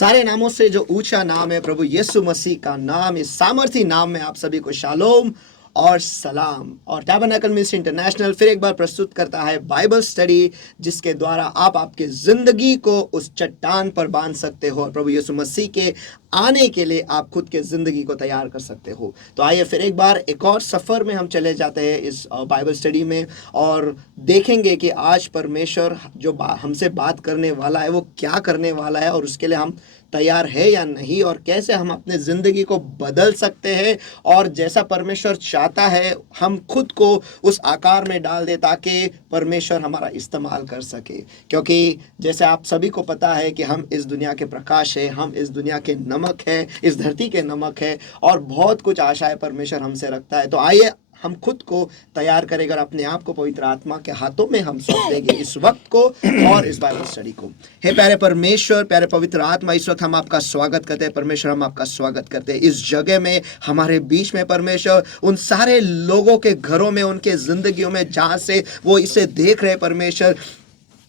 सारे नामों से जो ऊंचा नाम है प्रभु यीशु मसीह का नाम, इस सामर्थी नाम में आप सभी को शालोम और सलाम। और टैबरनेकल मिनिस्ट्री इंटरनेशनल फिर एक बार प्रस्तुत करता है बाइबल स्टडी, जिसके द्वारा आप आपके जिंदगी को उस चट्टान पर बांध सकते हो और प्रभु यीशु मसीह के आने के लिए आप खुद के जिंदगी को तैयार कर सकते हो। तो आइए फिर एक बार एक और सफर में हम चले जाते हैं इस बाइबल स्टडी में और देखेंगे कि आज परमेश्वर जो हमसे बात करने वाला है वो क्या करने वाला है और उसके लिए हम तैयार है या नहीं, और कैसे हम अपने जिंदगी को बदल सकते हैं और जैसा परमेश्वर चाहता है हम खुद को उस आकार में डाल दे ताकि परमेश्वर हमारा इस्तेमाल कर सके। क्योंकि जैसे आप सभी को पता है कि हम इस दुनिया के प्रकाश है, हम इस दुनिया के नमक है, इस धरती के नमक है और बहुत कुछ आशाएं परमेश्वर हमसे रखता है। तो आइए हम खुद को तैयार करेंगे और अपने आप को पवित्र आत्मा के हाथों में हम सौंप देंगे इस वक्त को और इस बाइबल स्टडी को। हे प्यारे परमेश्वर, प्यारे पवित्र आत्मा, इस वक्त हम आपका स्वागत करते हैं परमेश्वर, हम आपका स्वागत करते हैं इस जगह में, हमारे बीच में परमेश्वर, उन सारे लोगों के घरों में, उनके जिंदगियों में जहाँ से वो इसे देख रहे परमेश्वर,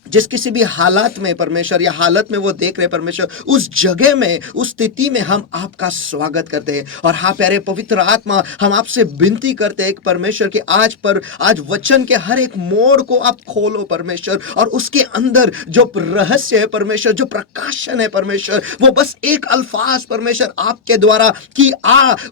जिस किसी भी हालात में परमेश्वर या हालत में वो देख रहे परमेश्वर, उस जगह में, उस स्थिति में हम आपका स्वागत करते हैं। और हाँ प्यारे पवित्र आत्मा, हम आपसे विनती करते हैं परमेश्वर कि आज वचन के हर एक मोड़ को आप खोलो परमेश्वर, और उसके अंदर जो रहस्य है परमेश्वर, जो प्रकाशन है परमेश्वर, वो बस एक अल्फाज परमेश्वर आपके द्वारा कि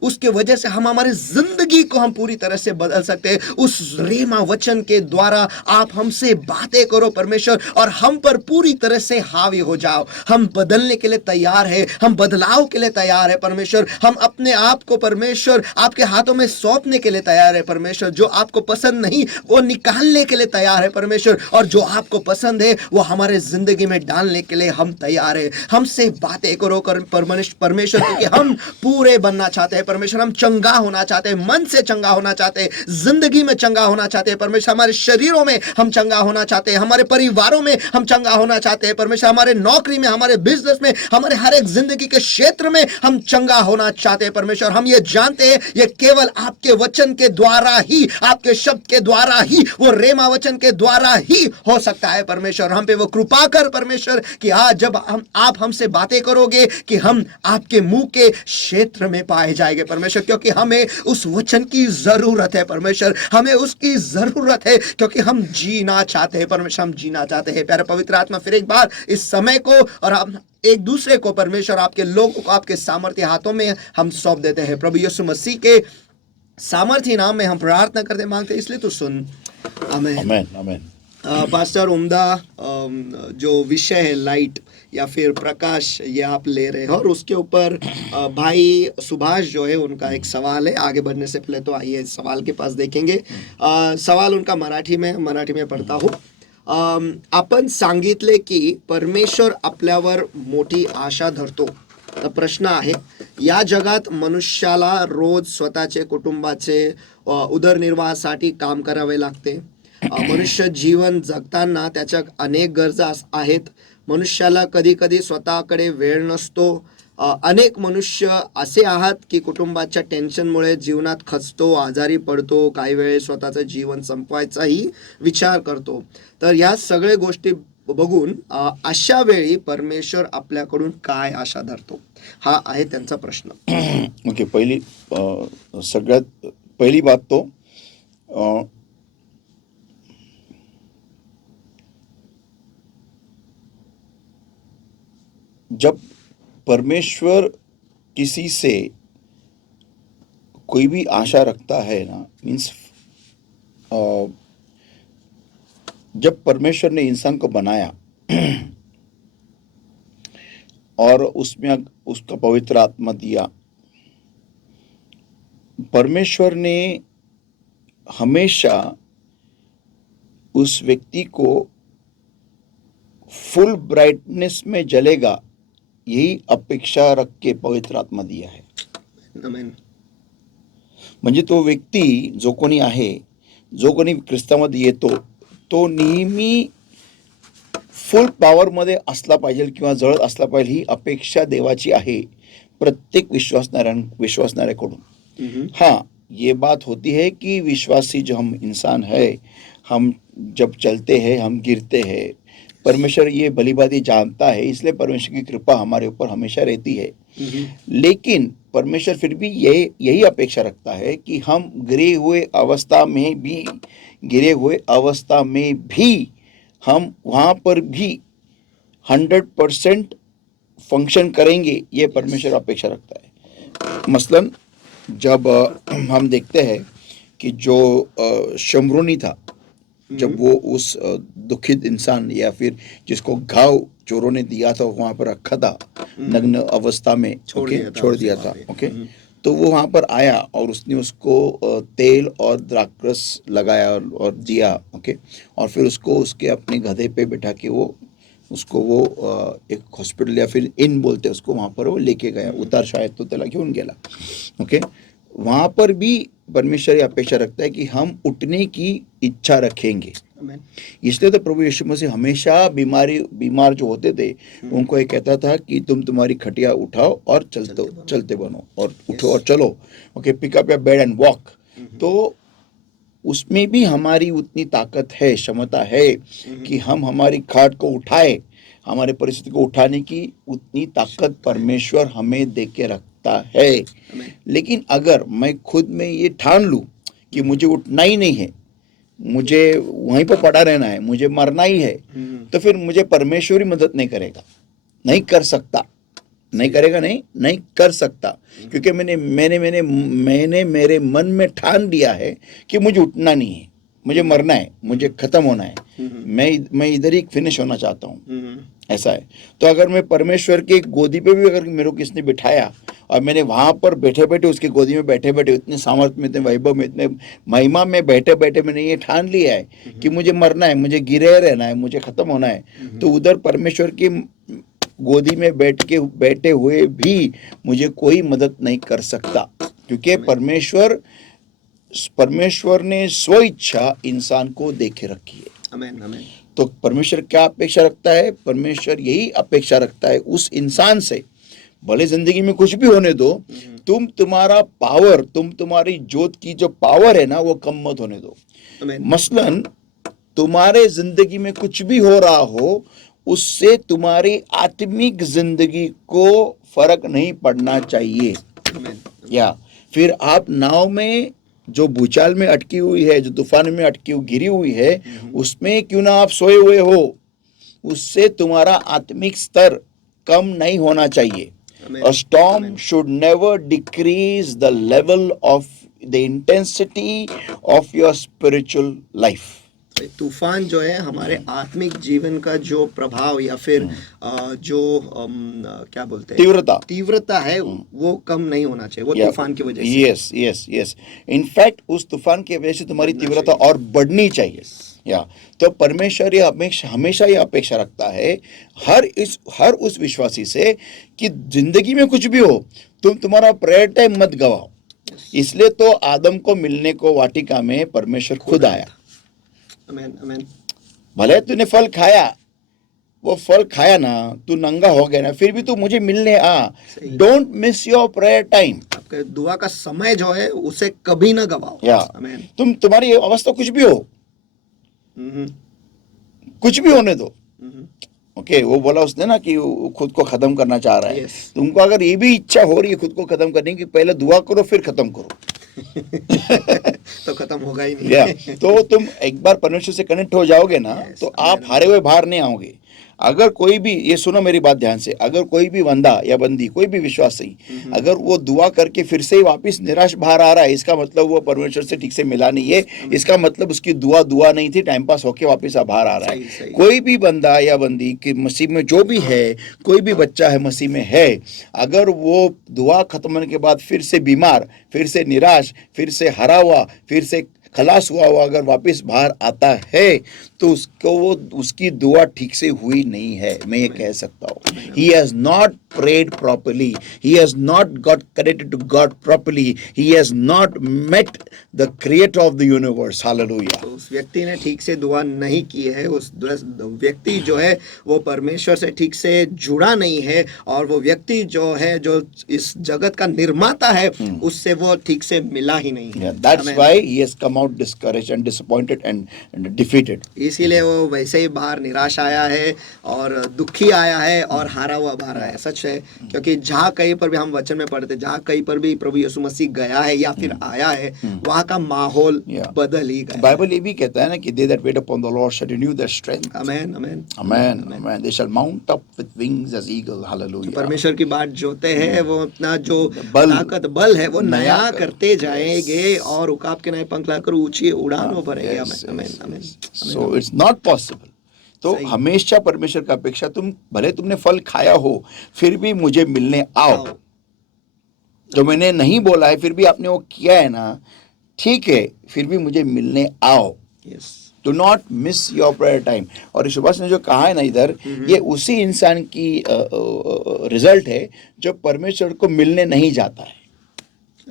उसके वजह से हम हमारे जिंदगी को हम पूरी तरह से बदल सकते हैं। उस रेमा वचन के द्वारा आप हमसे बातें करो परमेश्वर और हम पर पूरी तरह से हावी हो जाओ। हम बदलने के लिए तैयार है, हम बदलाव के लिए तैयार है परमेश्वर, हम अपने आप को परमेश्वर आपके हाथों में सौंपने के लिए तैयार है परमेश्वर। जो आपको पसंद नहीं वो निकालने के लिए तैयार है परमेश्वर, और जो आपको पसंद है वो हमारे जिंदगी में डालने के लिए हम तैयार है। हमसे बातें करो परमेश्वर, क्योंकि हम पूरे बनना चाहते हैं परमेश्वर, हम चंगा होना चाहते हैं, मन से चंगा होना चाहते हैं, जिंदगी में चंगा होना चाहते हैं परमेश्वर, हमारे शरीरों में हम चंगा होना चाहते हैं, हमारे परिवारों में हम चंगा होना चाहते हैं परमेश्वर, हमारे नौकरी में, हमारे बिजनेस में, हमारे हर एक जिंदगी के क्षेत्र में हम चंगा होना चाहते हैं परमेश्वर। हम ये जानते हैं ये केवल आपके वचन के द्वारा ही, आपके शब्द के द्वारा ही, वो रेमा वचन के द्वारा ही हो सकता है परमेश्वर। हम पे वो कृपा कर परमेश्वर कि आज जब आप हमसे बातें करोगे कि हम आपके मुंह के क्षेत्र में पाए जाएंगे परमेश्वर, क्योंकि हमें उस वचन की जरूरत है परमेश्वर, हमें उसकी जरूरत है, क्योंकि हम जीना चाहते हैं परमेश्वर, हम जीना चाहते हैं। प्यारे पवित्र आत्मा, फिर एक बार इस समय को और आप एक दूसरे को परमेश्वर, आपके लोगों को आपके सामर्थ्य हाथों में हम सौंप देते हैं। प्रभु यीशु मसीह के सामर्थ्य नाम में हम प्रार्थना करते मांगते, इसलिए तो सुन। आमीन आमीन आमीन। पास्टर उम्दा, जो विषय है लाइट या फिर प्रकाश, ये आप ले रहे हो और उसके ऊपर भाई सुभाष जो है उनका एक सवाल है। आगे बढ़ने से पहले तो आइए सवाल के पास देखेंगे। सवाल उनका मराठी में पढ़ता हूँ। आपण सांगितले की परमेश्वर आपल्यावर मोठी आशा धरतो। तर प्रश्न आहे, या जगात मनुष्याला रोज स्वतःचे कुटुंबाचे उदरनिर्वाहासाठी काम करावे लागते। मनुष्य जीवन जगताना त्याच्या अनेक गरजा आहेत। मनुष्याला कधी कधी स्वतःकडे वेळ नसतो। अनेक मनुष्य असे आहात की कुटुंबाच्या टेन्शनमुळे जीवनात खचतो, आजारी पडतो, काही वेळेस स्वतःचं जीवन संपवायचाही विचार करतो। तर या सगळ्या गोष्टी बघून अशा वेळी परमेश्वर आपल्याकडून काय आशा धरतो, हा आहे त्यांचा प्रश्न। ओके, सगळ्यात पहिली बात तो जब परमेश्वर किसी से कोई भी आशा रखता है ना, मीन्स जब परमेश्वर ने इंसान को बनाया और उसमें उसका पवित्र आत्मा दिया, परमेश्वर ने हमेशा उस व्यक्ति को फुल ब्राइटनेस में जलेगा यही अपेक्षा रख के पवित्र आत्मा दिया है। आमीन। म्हणजे तो व्यक्ती जो कोणी आहे, जो कोणी ख्रिस्तामध्ये येतो, तो नेहमी फुल पॉवर मध्ये असला पाहिजे किंवा जळत असला पाहिजे, ही अपेक्षा देवाची आहे प्रत्येक विश्वासणाऱ्याकडून। हाँ, ये बात होती है कि विश्वासी जो हम इंसान है, हम जब चलते हैं हम गिरते हैं, परमेश्वर ये भली भांति जानता है, इसलिए परमेश्वर की कृपा हमारे ऊपर हमेशा रहती है। लेकिन परमेश्वर फिर भी यही अपेक्षा रखता है कि हम गिरे हुए अवस्था में भी हम वहाँ पर भी 100% फंक्शन करेंगे, ये परमेश्वर अपेक्षा रखता है। मसलन जब हम देखते हैं कि जो शमरूनी था, जब वो उस दुखित इंसान या फिर जिसको घाव चोरों ने दिया था वहां पर रखा था नग्न अवस्था में, छोड़ दिया था, ओके, तो वो वहां पर आया और उसने उसको तेल और द्राक्षरस लगाया और दिया, ओके, और फिर उसको उसके अपने गधे पे बैठा के वो एक हॉस्पिटल या फिर इन बोलते हैं उसको, वहां पर वो लेके गया, उतार शायद तो त्याला घेऊन गेला, ओके। वहां पर भी परमेश्वर ये अपेक्षा रखता है कि हम उठने की इच्छा रखेंगे। इसलिए तो प्रभु यीशु मसीह हमेशा बीमार जो होते थे उनको ये कहता था कि तुम तुम्हारी खटिया उठाओ और चलते बनो, और उठो और चलो, okay, pick up your bed and walk. तो उसमें भी हमारी उतनी ताकत है, क्षमता है कि हम हमारी खाट को उठाए, हमारे परिस्थिति को उठाने की उतनी ताकत परमेश्वर हमें दे के रखता है। लेकिन अगर मैं खुद में ये ठान लूं कि मुझे उठना ही नहीं है, मुझे वहीं पर पड़ा रहना है, मुझे मरना ही है, तो फिर मुझे परमेश्वर ही मदद नहीं करेगा, नहीं कर सकता, नहीं करेगा, नहीं कर सकता, क्योंकि मैंने मेरे मन में ठान दिया है कि मुझे उठना नहीं है, मुझे मरना है, मुझे खत्म होना है, मैं इधर ही फिनिश होना चाहता हूँ, ऐसा है। तो अगर मैं परमेश्वर के गोदी पे भी अगर मेरे को किसने बिठाया और मैंने वहां पर बैठे बैठे उसकी गोदी में बैठे बैठे इतने सामर्थ्य में, इतने वैभव में, इतने महिमा में बैठे बैठे मैंने ये ठान लिया है कि मुझे मरना है, मुझे गिरे रहना है, मुझे खत्म होना है, तो उधर परमेश्वर की गोदी में बैठे हुए भी मुझे कोई मदद नहीं कर सकता, क्योंकि परमेश्वर ने स्व इच्छा इंसान को देखे रखी है। आमीन, आमीन। तो परमेश्वर क्या अपेक्षा रखता है? परमेश्वर यही अपेक्षा रखता है उस इंसान से, भले जिंदगी में कुछ भी होने दो, तुम्हारी जोत की जो पावर है ना, वो कम मत होने दो। मसलन तुम्हारे जिंदगी में कुछ भी हो रहा हो, उससे तुम्हारी आत्मिक जिंदगी को फर्क नहीं पड़ना चाहिए। या फिर आप नाव में जो भूचाल में अटकी हुई है, जो तूफान में गिरी हुई है, उसमें क्यों ना आप सोए हुए हो, उससे तुम्हारा आत्मिक स्तर कम नहीं होना चाहिए। A storm should never decrease the level of the intensity of your spiritual life. तूफान जो है हमारे आत्मिक जीवन का जो प्रभाव या फिर जो क्या बोलते हैं तीव्रता है, वो कम नहीं होना चाहिए, वो तूफान की वजह से। यस इनफैक्ट उस तूफान की वजह से तुम्हारी तीव्रता और बढ़नी चाहिए। या तो परमेश्वर ये हमेशा ये अपेक्षा रखता है हर उस विश्वासी से कि जिंदगी में कुछ भी हो, तुम्हारा प्रेयर टाइम मत गवाओ। इसलिए तो आदम को मिलने को वाटिका में परमेश्वर खुद आया। आमीन, आमीन। भले तूने फल खाया, वो फल खाया ना, तू नंगा हो गया ना, फिर भी तू मुझे मिलने आ। Don't miss your prayer time. आपके दुआ का समय जो है उसे कभी ना गवाओ। आमीन। तुम्हारी अवस्था कुछ भी हो, कुछ भी होने दो, ओके। वो बोला उसने ना कि वो खुद को खत्म करना चाह रहा है। तुमको अगर ये भी इच्छा हो रही है खुद को खत्म करने की, पहले दुआ करो फिर खत्म करो। तो खत्म होगा ही नहीं। तो तुम एक बार परमेश्वर से कनेक्ट हो जाओगे ना, तो आप हारे हुए बाहर नहीं आओगे। अगर कोई भी, ये सुनो मेरी बात ध्यान से, अगर कोई भी बंदा या बंदी, कोई भी विश्वासी, अगर वो दुआ करके फिर से वापस निराश बाहर आ रहा है, इसका मतलब वो परमेश्वर से ठीक से मिला नहीं है। इसका मतलब उसकी दुआ नहीं थी, टाइम पास होके वापस बाहर आ रहा है। कोई भी बंदा या बंदी कि मसीह में जो भी है, कोई भी बच्चा है मसीह में है, अगर वो दुआ खत्म होने के बाद फिर से बीमार, फिर से निराश, फिर से हरा हुआ, फिर से खलास हुआ अगर वापस बाहर आता है, तो उसकी दुआ ठीक से हुई नहीं है, मैं ये कह सकता हूँ। He has not prayed properly. He has not got connected to God properly. He has not met the creator of the universe. Hallelujah. तो उस व्यक्ति ने ठीक से दुआ नहीं की है, उस व्यक्ति जो है वो परमेश्वर से ठीक से जुड़ा नहीं है, और वो व्यक्ति जो है जो इस जगत का निर्माता है, उससे वो ठीक से मिला ही नहीं है। That's why he has come out discouraged and disappointed and defeated. इसीलिए वो वैसे ही बाहर निराश आया है और दुखी आया है और हारा हुआ बाहर आया है। सच है, क्योंकि जहाँ कहीं पर भी हम वचन में पढ़ते, जहाँ कहीं पर भी प्रभु यीशु मसीह गया है या फिर आया है, वहाँ का माहौल Yeah. बदल ही गया। बाइबल ये भी कहता है ना कि they that wait upon the lord shall renew their strength. Amen, amen, Amen, amen. They shall mount up with wings as eagle. Hallelujah. परमेश्वर की बात जोते हैं वो अपना जो बल, ताकत बल है वो नया नया कर- करते जाएंगे और उकाब के नए पंख लाकर ऊंची उड़ानों भरेंगे। Yes, amen, yes, amen, yes. Amen. So it's not possible. तो सही। हमेशा परमेश्वर का अपेक्षा, तुम भले तुमने फल खाया हो फिर भी मुझे मिलने आओ। जो मैंने नहीं बोला है फिर भी आपने वो किया है ना, ठीक है, फिर भी मुझे मिलने आओ। Yes, do not miss your prayer time. और सुभाष ने जो कहा है ना इधर, ये उसी इंसान की रिजल्ट है जो परमेश्वर को मिलने नहीं जाता है।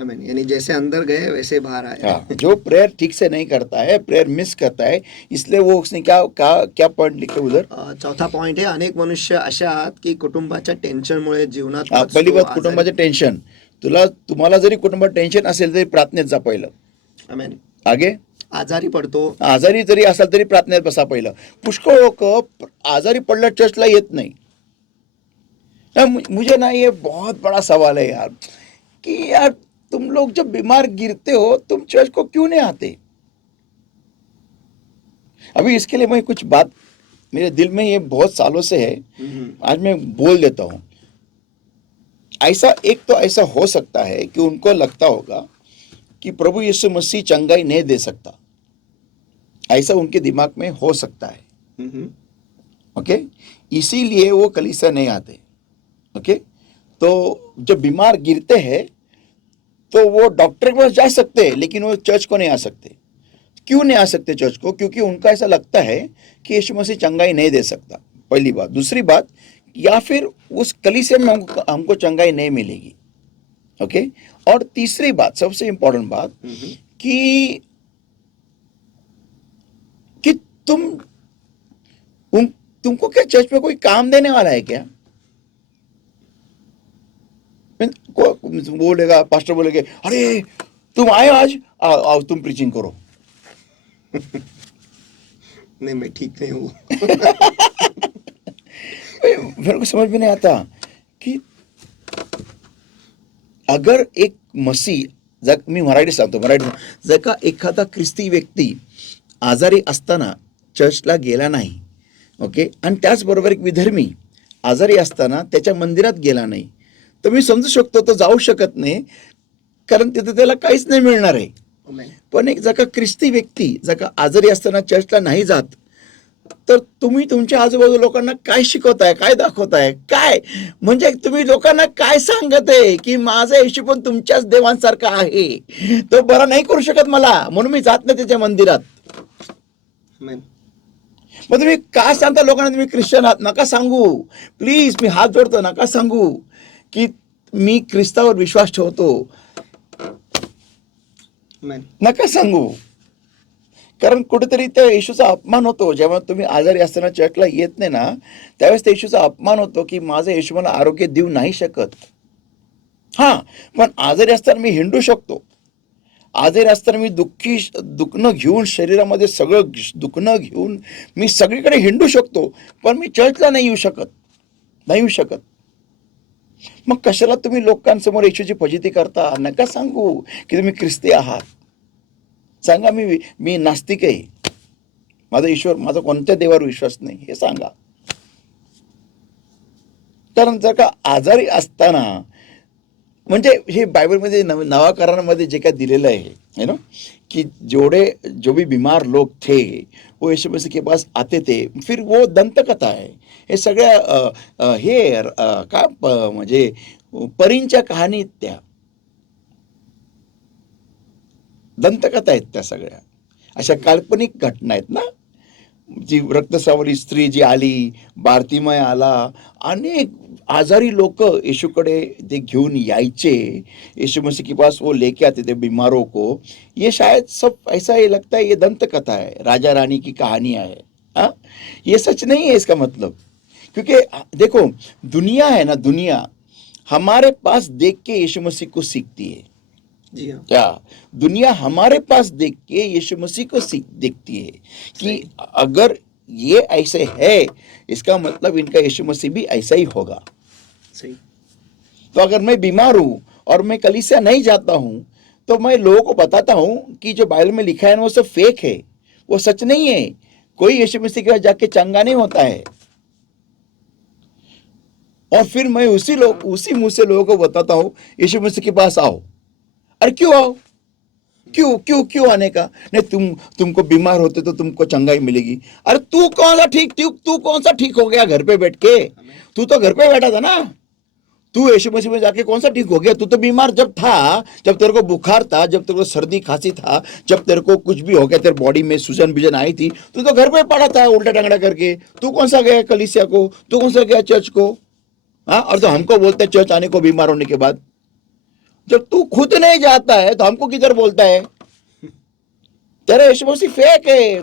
आमेन। यानी जैसे अंदर गए वैसे बाहर आए। हाँ, जो प्रेयर ठीक से नहीं करता है, प्रेयर मिस करता है, इसलिए वो उसने क्या पॉइंट लिखे उधर? चौथा पॉइंट आहे, अनेक मनुष्य अशा आहात की कुटुंबाच्या टेन्शनमुळे जीवनात पहिली बात, आजारी- कुटुंबाचं टेन्शन. तुम्हाला जरी कुटुंबात टेन्शन असेल तरी प्रार्थनेत जा पहिलं. आमेन. आगे आजारी पडतो, आजारी जरी असाल तरी प्रार्थनेत बसा पहिलं. पुष्कळ लोक आजारी पडलं चर्चला येत नाही. मुझे ना ये बहुत बड़ा सवाल है यार, कि यार तुम लोग जब बीमार गिरते हो तुम चर्च को क्यों नहीं आते? अभी इसके लिए मैं कुछ बात मेरे दिल में ये बहुत सालों से है, आज मैं बोल देता हूं. ऐसा हो सकता है कि उनको लगता होगा कि प्रभु यीशु मसीह चंगाई नहीं दे सकता, ऐसा उनके दिमाग में हो सकता है. ओके, इसीलिए वो कलीसिया नहीं आते. ओके, तो जब बीमार गिरते हैं तो वो डॉक्टर के पास जा सकते हैं लेकिन वो चर्च को नहीं आ सकते. क्यों नहीं आ सकते चर्च को? क्योंकि उनका ऐसा लगता है कि यीशु मसीह चंगाई नहीं दे सकता, पहली बात. दूसरी बात, या फिर उस कलीसिया में हमको चंगाई नहीं मिलेगी. ओके, और तीसरी बात, सबसे इंपॉर्टेंट बात, कि तुमको क्या चर्च में कोई काम देने वाला है क्या? बोलेगा, पास्टर बोलेगा, अरे तुम आए आज, आओ तुम प्रीचिंग करो. नहीं, मैं ठीक नहीं हूँ. मेरे को समझ में नहीं आता कि अगर एक मसीह, मी मराठी सांगतो, जर का एखादा ख्रिस्ती व्यक्ती आजारी असताना चर्चला गेला नाही, ओके, आणि त्याचबरोबर एक विधर्मी आजारी असताना त्याच्या मंदिरात गेला नाही, तर मी समजू शकतो तो जाऊ शकत नाही, कारण तिथे त्याला काहीच नाही मिळणार आहे. पण एक जर का ख्रिस्ती व्यक्ती जर का आजारी असताना चर्चला नाही जात, तर तुम्ही तुमच्या आजूबाजू लोकांना काय शिकवताय, काय दाखवताय, काय म्हणजे तुम्ही लोकांना काय सांगत आहे की माझा येशू पण तुमच्याच देवांसारखा आहे, तो बरा नाही करू शकत मला म्हणून मी जात नाही त्याच्या मंदिरात. मग तुम्ही काय सांगता लोकांना तुम्ही ख्रिश्चन आहात? नका सांगू प्लीज, मी हात जोडतो, नका सांगू की मी ख्रिस्तावर विश्वास ठेवतो. नका सांगू, कारण कुठेतरी त्या येशूचा अपमान होतो. जेव्हा तुम्ही आजारी असताना चर्चला येत नाही ना, त्यावेळेस त्या येशूचा अपमान होतो की माझा येशू मला आरोग्य देऊ नाही शकत. हा, पण आजारी असताना मी हिंडू शकतो. आजारी असताना मी दुखणं घेऊन, शरीरामध्ये सगळं दुखणं घेऊन मी सगळीकडे हिंडू शकतो, पण मी चर्चला नाही येऊ शकत. मग कशाला तुम्ही लोकांसमोर येशूची फजिती करता? नका सांगू की तुम्ही ख्रिस्ती आहात. सांगा मी नास्तिक आहे, माझा कोणत्या देवावर विश्वास नाही, हे सांगा. कारण जर का आजारी असताना, म्हणजे हे बायबलमध्ये नवा करारामध्ये जे काय दिलेलं आहे ना, कि जो भी बीमार लोग थे वो यीशु मसीह के पास आते थे, फिर वो दंतकथा आहे. हे सगळ्या हे म्हणजे परींच्या कहाणी, त्या दंतकथा आहेत, त्या सगळ्या अशा काल्पनिक घटना आहेत ना. जी रक्तस्रावरी स्त्री जी आली, बारतिमय आला, अनेक आजारी लोक यीशुकडे ते घेऊन यायचे. यीशु मसीह के पास वो लेके आते थे बीमारों को. ये शायद सब ऐसा ही लगता है ये दंत कथा है, राजा रानी की कहानी है. हाँ, ये सच नहीं है इसका मतलब. क्योंकि देखो, दुनिया है ना, दुनिया हमारे पास देख के यीशु मसीह को सीखती है. जी हाँ। क्या दुनिया हमारे पास देख के यीशु मसीह को देखती है कि अगर ये ऐसे है, इसका मतलब इनका यीशु मसीह भी ऐसा ही होगा। सही। तो अगर मैं बीमार हूं और मैं कलीसिया नहीं जाता हूं, तो मैं लोगों को बताता हूं कि जो बाइबल में लिखा है ना वो सब फेक है, वो सच नहीं है। कोई यीशु मसीह के पास जाके चंगा नहीं होता है। और फिर मैं उसी मुंह से लोगों को बताता हूं यीशु मसीह के पास आओ। अरे क्यों आओ? क्यों क्यों क्यों आने का? नहीं, तुमको बीमार होते तो तुमको चंगाई मिलेगी। अरे तू कौन सा ठीक हो गया घर पे बैठ के? तू तो घर पे बैठा था ना। तू यीशु मसीह में जाके कौन सा ठीक हो गया? तू तो बीमार जब था, जब तेरे को बुखार था, जब तेरे को सर्दी खांसी था, जब तेरे को कुछ भी हो गया, तेरे बॉडी में सूजन बिजन आई थी, तू तो घर पे पड़ा था उल्टा टंगड़ा करके। तू कौन सा गया कलीसिया को? तू कौन सा गया चर्च को? हाँ, और तो हमको बोलते हैं चर्च आने को बीमार होने के बाद। जब तू खुद नहीं जाता है तो हमको किधर बोलता है? तेरा यीशु मसीह फेक है।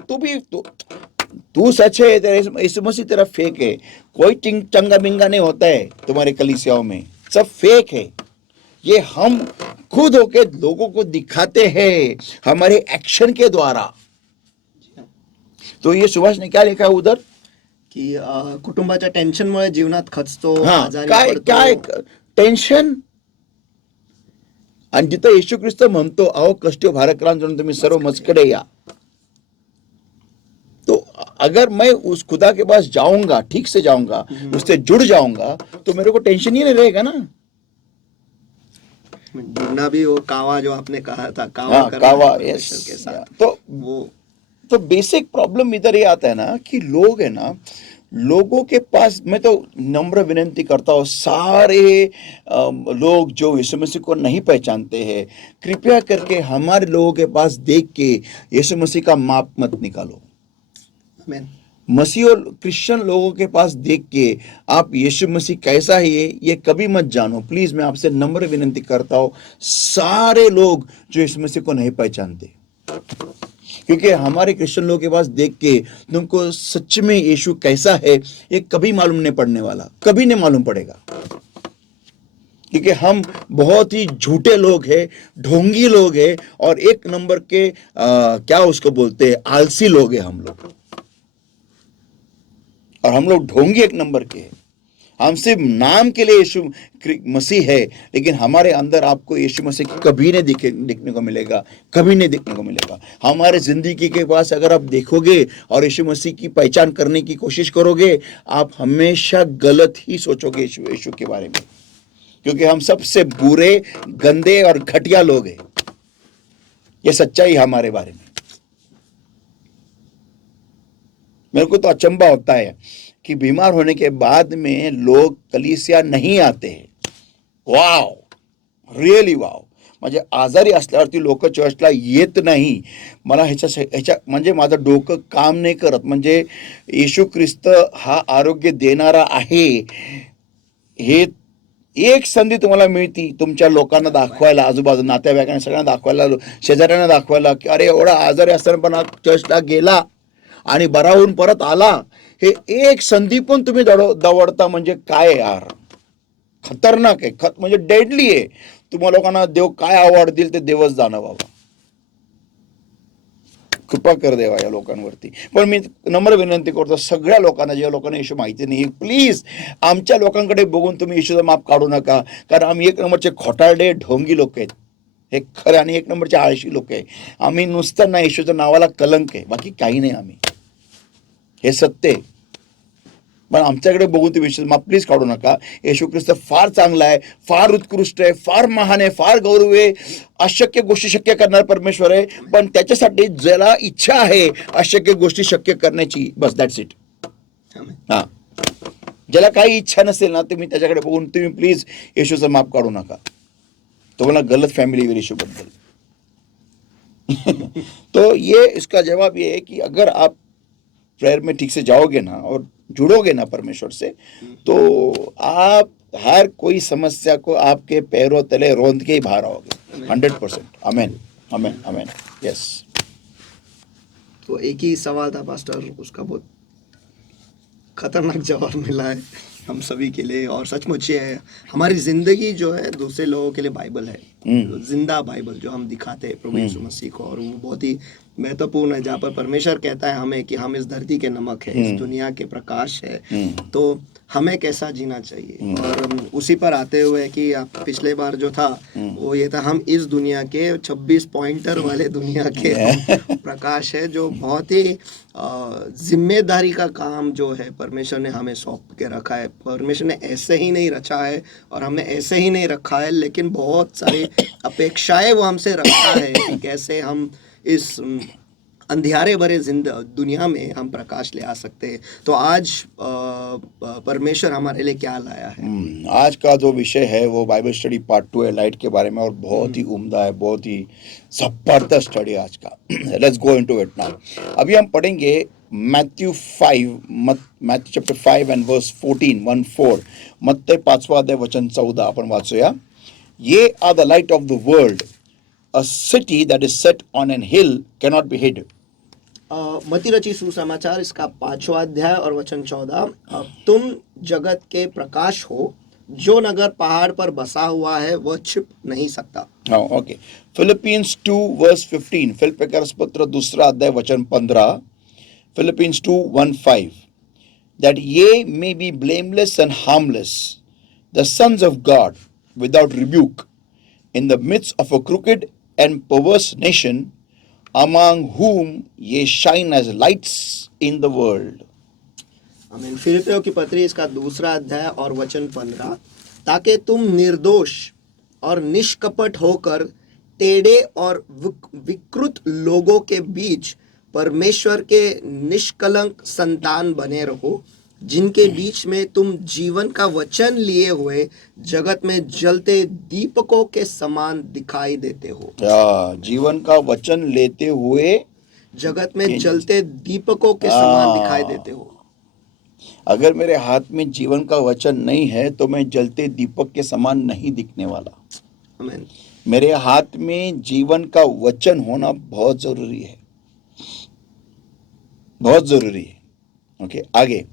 तू सच है, तेरा यीशु मसीह तेरा फेक है। कोई चंगा बिंगा नहीं होता है तुम्हारे कलीसियाओं में, सब फेक है। ये हम खुद होके लोगों को दिखाते हैं हमारे एक्शन के द्वारा। तो ये सुभाष ने क्या लिखा है उधर की कुटुंबाच्या टेन्शनमुळे जीवनात खचतो, हाँ, आजारी काय पडतो. काय टेन्शन. आणि जिथं येशू ख्रिस्त म्हणतो अहो कष्ट भारकरांजून तुम्ही सर्व मजकडे या, तो अगर मैं उस खुदा के पास जाऊंगा, ठीक से जाऊंगा, उससे जुड़ जाऊंगा, तो मेरे को टेंशन ही नहीं रहेगा ना. जुड़ना भी वो कावा जो आपने कहा था, कावा हाँ, करना कावा, परमेश्वर यस. के साथ. तो वो बेसिक प्रॉब्लम इधर ये आता है ना कि लोग है ना, लोगों के पास, मैं तो नम्र विनंती करता हूँ सारे लोग जो यीशु मसीह को नहीं पहचानते हैं, कृपया करके हमारे लोगों के पास देख के यीशु मसीह का माप मत निकालो. आमेन. मसीह और क्रिश्चियन लोगों के पास देख के आप यीशु मसीह कैसा है ये कभी मत जानो. प्लीज मैं आपसे नम्र विनंती करता हूँ, सारे लोग जो यीशु मसीह को नहीं पहचानते, क्योंकि हमारे क्रिश्चियन लोगों के पास देख के तुमको सच में यीशु कैसा है ये कभी मालूम नहीं पड़ने वाला, कभी नहीं मालूम पड़ेगा. क्योंकि हम बहुत ही झूठे लोग हैं, ढोंगी लोग हैं, और एक नंबर के क्या उसको बोलते हैं, आलसी लोग हैं हम लोग. और हम लोग ढोंगी एक नंबर के हैं. हम सिर्फ नाम के लिए यीशु मसीह है, लेकिन हमारे अंदर आपको यीशु मसीह कभी नहीं दिखने को मिलेगा, कभी नहीं दिखने को मिलेगा. हमारे जिंदगी के पास अगर आप देखोगे और यीशु मसीह की पहचान करने की कोशिश करोगे, आप हमेशा गलत ही सोचोगे यीशु के बारे में, क्योंकि हम सबसे बुरे, गंदे और घटिया लोग हैं. ये सच्चाई हमारे बारे में. मेरे को तो अचंबा होता है कि बीमार होने के बाद में लोग कलीसिया नहीं आते हैं. वाव, रिअली वाव. म्हणजे आजारी असल्यावरती लोक चर्चला येत नाही. मला ह्याच्या म्हणजे माझं डोकं काम नाही करत. म्हणजे येशू ख्रिस्त हा आरोग्य देणारा आहे, हे एक संधी तुम्हाला मिळती तुमच्या लोकांना दाखवायला, आजूबाजू नातेवाईकांना सगळ्यांना दाखवायला, शेजाऱ्यांना दाखवायला की अरे एवढा आजारी असताना पण चर्चला गेला आणि बरा होऊन परत आला. हे एक संधी पण तुम्ही दवडता म्हणजे काय यार, खतरनाक आहे. म्हणजे डेडली आहे. तुम्हा लोकांना देव काय अवॉर्ड देईल ते देवच जाणं बाबा. कृपा कर देवा या लोकांवरती. पण मी नम्र विनंती करतो सगळ्या लोकांना, ज्या लोकांना येशू माहिती नाही, प्लीज आमच्या लोकांकडे बघून तुम्ही येशूचं माप काढू नका. कारण आम्ही एक नंबरचे खोटारडे ढोंगी लोक आहेत, हे खरं, आणि एक नंबरचे आळशी लोक आहे. आम्ही नुसतं ना येशूच्या नावाला कलंक आहे, बाकी काही नाही आम्ही. हे सत्य आहे. पण आमच्याकडे बघून तुम्ही येशूचं माप प्लीज काढू नका. येशू ख्रिस्त फार चांगला आहे, फार उत्कृष्ट आहे, फार महान आहे, फार गौरव आहे. अशक्य गोष्टी शक्य करणारा परमेश्वर आहे. पण त्याच्यासाठी ज्याला इच्छा आहे अशक्य गोष्टी शक्य करण्याची, बस दॅट्स इट. हा, ज्याला काही इच्छा नसेल ना, तुम्ही त्याच्याकडे बघून तुम्ही प्लीज येशूचं माप काढू नका. तुम्हाला गलत फैमिली येशू बद्दल. तो ये इसका जवाब ये है कि अगर आप प्रेयर में ठीक से जाओगे ना और जुड़ोगे ना परमेश्वर से, तो आप हर कोई समस्या को आपके पैरों तले रोंद के ही बाहर आओगे 100%. आमेन, आमेन, आमेन. यस. तो एक ही सवाल था पास्टर, उसका बहुत खतरनाक जवाब मिला है हम सभी के लिए. और सचमुच ये है, हमारी जिंदगी जो है दूसरे लोगों के लिए बाइबल है. जिंदा बाइबल जो हम दिखाते हैं प्रभु यीशु मसीह को, और वो बहुत ही महत्वपूर्ण है, जहाँ पर परमेश्वर कहता है हमें कि हम इस धरती के नमक है, इस दुनिया के प्रकाश है, तो हमें कैसा जीना चाहिए। और उसी पर आते हुए कि आप पिछले बार जो था वो ये था, हम इस दुनिया के 26 पॉइंटर वाले दुनिया के प्रकाश है, जो बहुत ही जिम्मेदारी का काम जो है परमेश्वर ने हमें सौंप के रखा है। परमेश्वर ने ऐसे ही नहीं रचा है और हमने ऐसे ही नहीं रखा है, लेकिन बहुत सारी अपेक्षाएं वो हमसे रखता है कि कैसे हम इस अंधियारे भरे दुनिया में हम प्रकाश ले आ सकते हैं। तो आज परमेश्वर हमारे लिए क्या लाया है? आज का जो विषय है वो बाइबल स्टडी पार्ट 2 है, लाइट के बारे में, और बहुत ही उम्दा है, बहुत ही जबरदस्त स्टडी आज का। Let's go into it now. अभी हम पढ़ेंगे मैथ्यू चैप्टर 5 एंड वर्स 14 मत्ते 5वां अध्याय वचन 14 आपण वाचूया। Ye are the light of the world, a city that is set on an hill cannot be hid. मती रची सुसमाचार इसका 5वां अध्याय और वचन 14, तुम जगत के प्रकाश हो, जो नगर पहाड़ पर बसा हुआ है वह छिप नहीं सकता। ओके, फिलिपियंस 2 वर्स 15, फिलिप्पियंस पत्र 2 अध्याय वचन 15, Philippians 2:1-5, that ye may be blameless and harmless, the sons of God without rebuke, in the midst of a crooked and perverse nation, among whom ye shine as lights in the world. आमीन। फिलिपियों की पत्री इसका 2 अध्याय और वचन 15, ताकि तुम निर्दोष और निष्कपट होकर टेढ़े और विकृत लोगों के बीच परमेश्वर के निष्कलंक संतान बने रहो, जिनके बीच में तुम जीवन का वचन लिए हुए जगत में जलते दीपकों के समान दिखाई देते हो। जीवन का वचन लेते हुए जगत में जलते दीपकों के समान दिखाई देते हो। अगर मेरे हाथ में जीवन का वचन नहीं है तो मैं जलते दीपक के समान नहीं दिखने वाला। आमीन। मेरे हाथ में जीवन का वचन होना बहुत जरूरी है, बहुत जरूरी है। ओके, आगे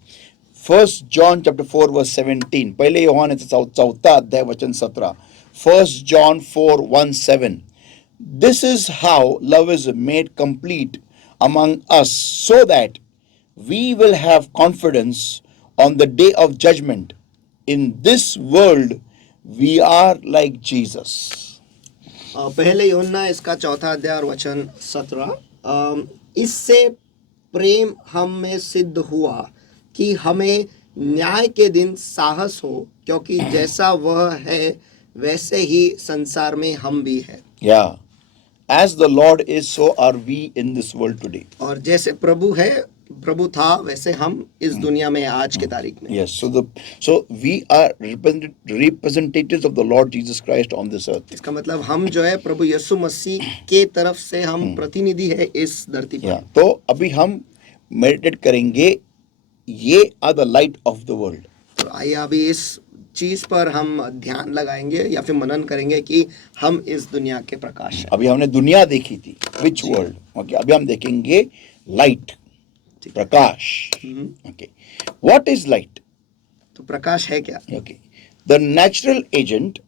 1 John chapter 4 verse 17, पहले योहानचा 4 अध्याय वचन 17, 1 John 4:1-7, this is how love is made complete among us, so that we will have confidence on the day of judgment. In this world we are like Jesus. पहले यूहन्ना इसका 4 अध्याय और वचन 17, इससे प्रेम हम में सिद्ध हुआ कि हमें न्याय के दिन साहस हो, क्योंकि जैसा वह है वैसे ही संसार में हम भी है। Yeah, as the Lord is, so are we in this world today. और जैसे प्रभु है, प्रभु था, वैसे हम इस दुनिया में आज के तारीख में। Yes, so we are representatives of the Lord Jesus Christ on this earth. इसका मतलब हम जो है प्रभु यीशु मसीह के तरफ से हम प्रतिनिधि है इस धरती पर। तो अभी हम मेडिटेट करेंगे, ye are the light of the world. तो आइए अभी इस चीज पर हम ध्यान लगाएंगे या फिर मनन करेंगे कि हम इस दुनिया के प्रकाश हैं। अभी हमने दुनिया देखी थी, विच वर्ल्ड। ओके, अभी हम देखेंगे light, Prakash. Okay, what is light? तो प्रकाश है क्या? Okay, the natural agent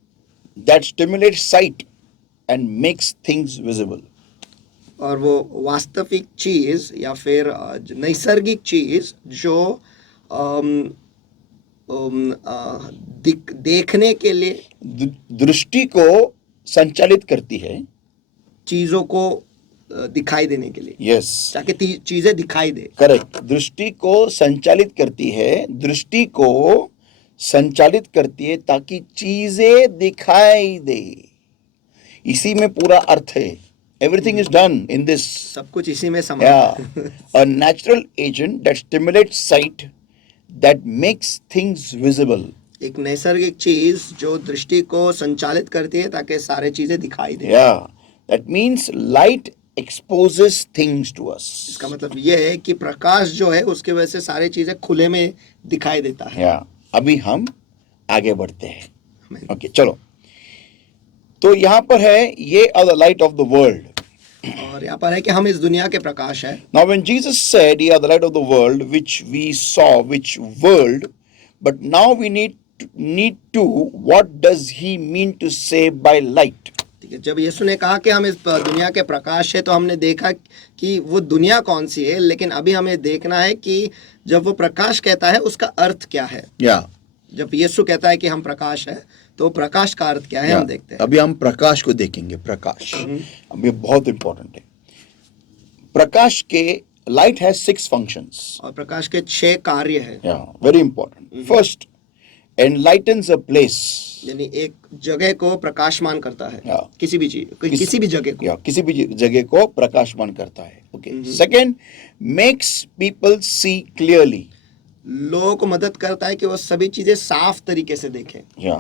that stimulates site and makes things visible. और वो वास्तविक चीज या फिर नैसर्गिक चीज जो देखने के लिए दृष्टि को संचालित करती है, चीजों को दिखाई देने के लिए। यस, ताकि चीजें दिखाई दे। करेक्ट, दृष्टि को संचालित करती है, दृष्टि को संचालित करती है ताकि चीजें दिखाई दे। इसी में पूरा अर्थ है। Everything is done in this. सब कुछ इसी में समाहित है। A natural agent that stimulates sight, that makes things visible. एक नैसर्गिक चीज जो दृष्टि को संचालित करती है ताकि सारे चीजें दिखाई दे। Yeah, that means light exposes things to us. इसका मतलब ये है कि प्रकाश जो है उसके वजह से सारी चीजें खुले में दिखाई देता है। Yeah, अभी हम आगे बढ़ते हैं। ओके, चलो। तो यहाँ पर है, ye are the light of the world. और यहाँ पर है कि हम इस दुनिया के प्रकाश है। Now when Jesus said, "Ye are the light of the world," which we saw, which world, but now we need to, what does he mean to say by light? ठीक है, जब यीशु ने कहा कि हम इस दुनिया के प्रकाश है, तो हमने देखा कि वो दुनिया कौन सी है, लेकिन अभी हमें देखना है कि जब वो प्रकाश कहता है उसका अर्थ क्या है। या जब यीशु कहता है कि हम प्रकाश है, तो प्रकाश का अर्थ क्या है हम देखते हैं। अभी हम प्रकाश को देखेंगे। प्रकाश अभी बहुत इंपॉर्टेंट है। प्रकाश के लाइट हैज 6 फंक्शंस। और प्रकाश के 6 कार्य हैं। या very important. First, enlightens a place. यानी एक जगह को प्रकाशमान करता है। Yeah. किसी भी चीज, किसी भी जगह को। या किसी भी जगह को प्रकाशमान करता है। Okay. Second, makes people see clearly. लोगों को मदद करता है कि वो सभी चीजें साफ तरीके से देखें। या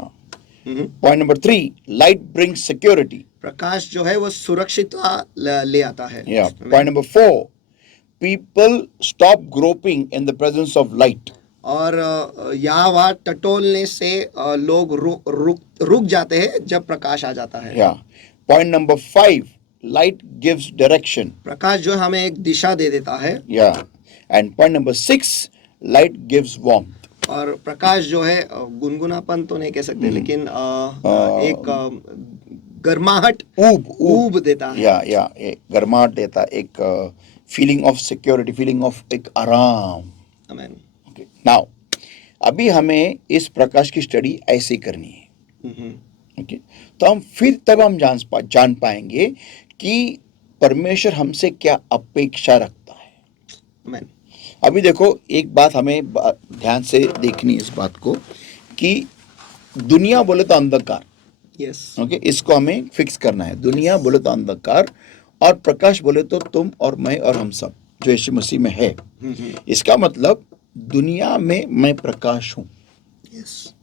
point number 3, light brings security. प्रकाश जो है वो सुरक्षितता ले आता है। या point number 4, people stop groping in the presence of light. और यहाँ वहाँ टटोलने से लोग रुक जाते हैं जब प्रकाश आ जाता है। या point number 5, light gives direction. प्रकाश जो हमें एक दिशा दे देता है। या and point number 6, light gives warmth. और प्रकाश जो है गुनगुनापन तो नहीं कह सकते, लेकिन एक गर्माहट, ऊब देता है। या एक गर्माहट देता है, एक feeling of security, feeling of एक आराम। आमीन। नाउ अभी हमें इस प्रकाश की स्टडी ऐसे करनी है। ओके, तो हम फिर तब हम जान पाएंगे कि परमेश्वर हमसे क्या अपेक्षा रखता है। आमीन। अभी देखो, एक बात हमें ध्यान से देखनी इस बात को कि दुनिया बोले तो अंधकार। यस। ओके, इसको हमें फिक्स करना है। दुनिया बोले तो अंधकार और प्रकाश बोले तो तुम और मैं और हम सब जो यीशु मसीह में है। इसका मतलब दुनिया में मैं प्रकाश हूं। यस।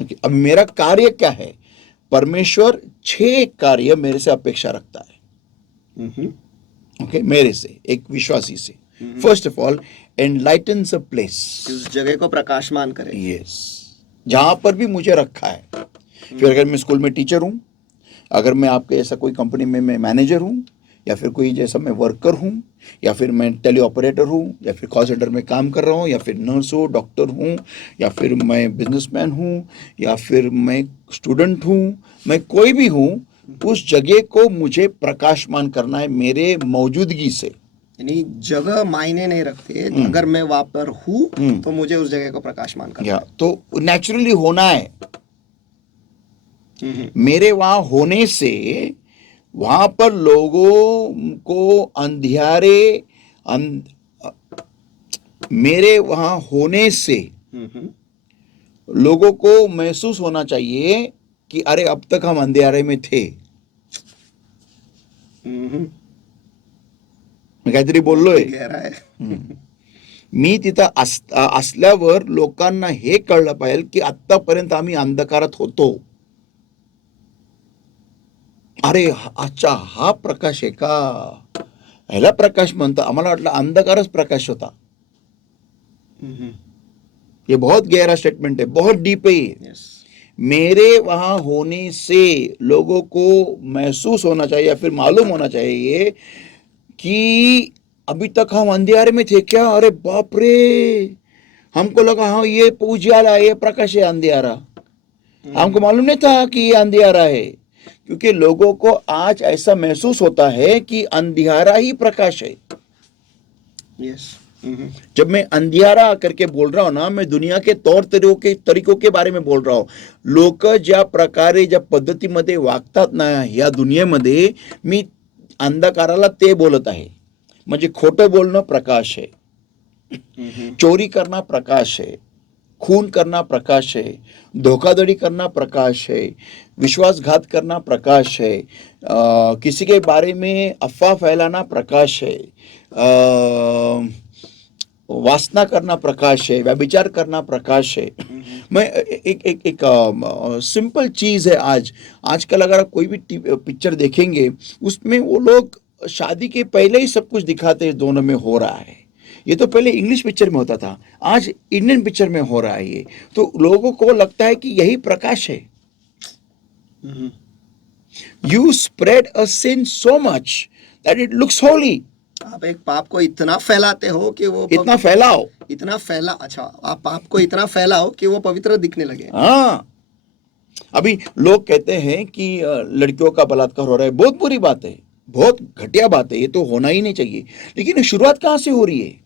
ओके, अब मेरा कार्य क्या है? परमेश्वर 6 कार्य मेरे से अपेक्षा रखता है। ओके, मेरे से, एक विश्वासी से। First of all, enlightens a place. उस जगह को प्रकाशमान करे। यस, जहां पर भी मुझे रखा है। फिर अगर मैं स्कूल में टीचर हूं, अगर मैं आपके ऐसा कोई कंपनी में मैं मैनेजर हूं, या फिर कोई जैसा मैं वर्कर हूं, या फिर मैं टेली ऑपरेटर हूं, या फिर कॉल सेंटर में काम कर रहा हूं, या फिर नर्स हूं, डॉक्टर हूं, या फिर मैं बिजनेसमैन हूं, या फिर मैं स्टूडेंट हूं, मैं कोई भी हूं, उस जगह को मुझे प्रकाशमान करना है मेरे मौजूदगी से। यानी जगह मायने नहीं रखते, अगर मैं वहां पर हूँ तो मुझे उस जगह को प्रकाशमान करना है। तो नेचुरली होना है। मेरे वहां होने से वहां पर लोगों को अंधियारे मेरे वहां होने से लोगों को महसूस होना चाहिए कि अरे अब तक हम अंधियारे में थे। काहीतरी बोललोय। गहरा है। मी तिथं असल्यावर लोकांना हे कळलं पाहिजे की आतापर्यंत आम्ही अंधकारात होतो। अरे अच्छा, हा प्रकाश आहे का? ह्याला प्रकाश म्हणतो? आम्हाला वाटलं अंधकारच प्रकाश होता। ये बहुत गहरा स्टेटमेंट है, बहुत डीप है ये। यस। मेरे वहां होने से लोगों को महसूस होना चाहिए या फिर मालूम होना चाहिए कि अभी तक हम अंधेरे में थे क्या? अरे बाप रे, हमको लगा हाँ ये उजियाला, ये प्रकाश है अंधेरा। हमको मालूम नहीं था कि ये अंधेरा है, क्योंकि लोगों को आज ऐसा महसूस होता है कि अंधियारा ही प्रकाश है। यस। जब मैं अंधियारा करके बोल रहा हूं ना, मैं दुनिया के तौर तरीकों के बारे में बोल रहा हूं। लोक ज्या प्रकारे, ज्या पद्धतीमध्ये वागतात ना या दुनियेमध्ये, मी अंधकाराला ते बोलत आहे। म्हणजे खोटं बोलणं प्रकाश है, चोरी करना प्रकाश है, खून करना प्रकाश है, धोखाधड़ी करना प्रकाश है, विश्वासघात करना प्रकाश है, किसी के बारे में अफवाह फैलाना प्रकाश है, वासना करना प्रकाश है, व्यभिचार करना प्रकाश है। मैं एक सिंपल चीज है। आजकल अगर आप कोई भी पिक्चर देखेंगे, उसमें वो लोग शादी के पहले ही सब कुछ दिखाते हैं दोनों में हो रहा है। ये तो पहले इंग्लिश पिक्चर में होता था, आज इंडियन पिक्चर में हो रहा है ये। तो लोगों को लगता है कि यही प्रकाश है। You spread a sin so much that it looks holy. आप एक पाप को इतना फैलाते हो कि वो इतना फैलाओ, अच्छा, आप पाप को इतना फैलाओ कि वो पवित्र दिखने लगे। हाँ। अभी लोग कहते हैं कि लड़कियों का बलात्कार हो रहा है, बहुत बुरी बात है, बहुत घटिया बात है, ये तो होना ही नहीं चाहिए। लेकिन शुरुआत कहाँ से हो रही है?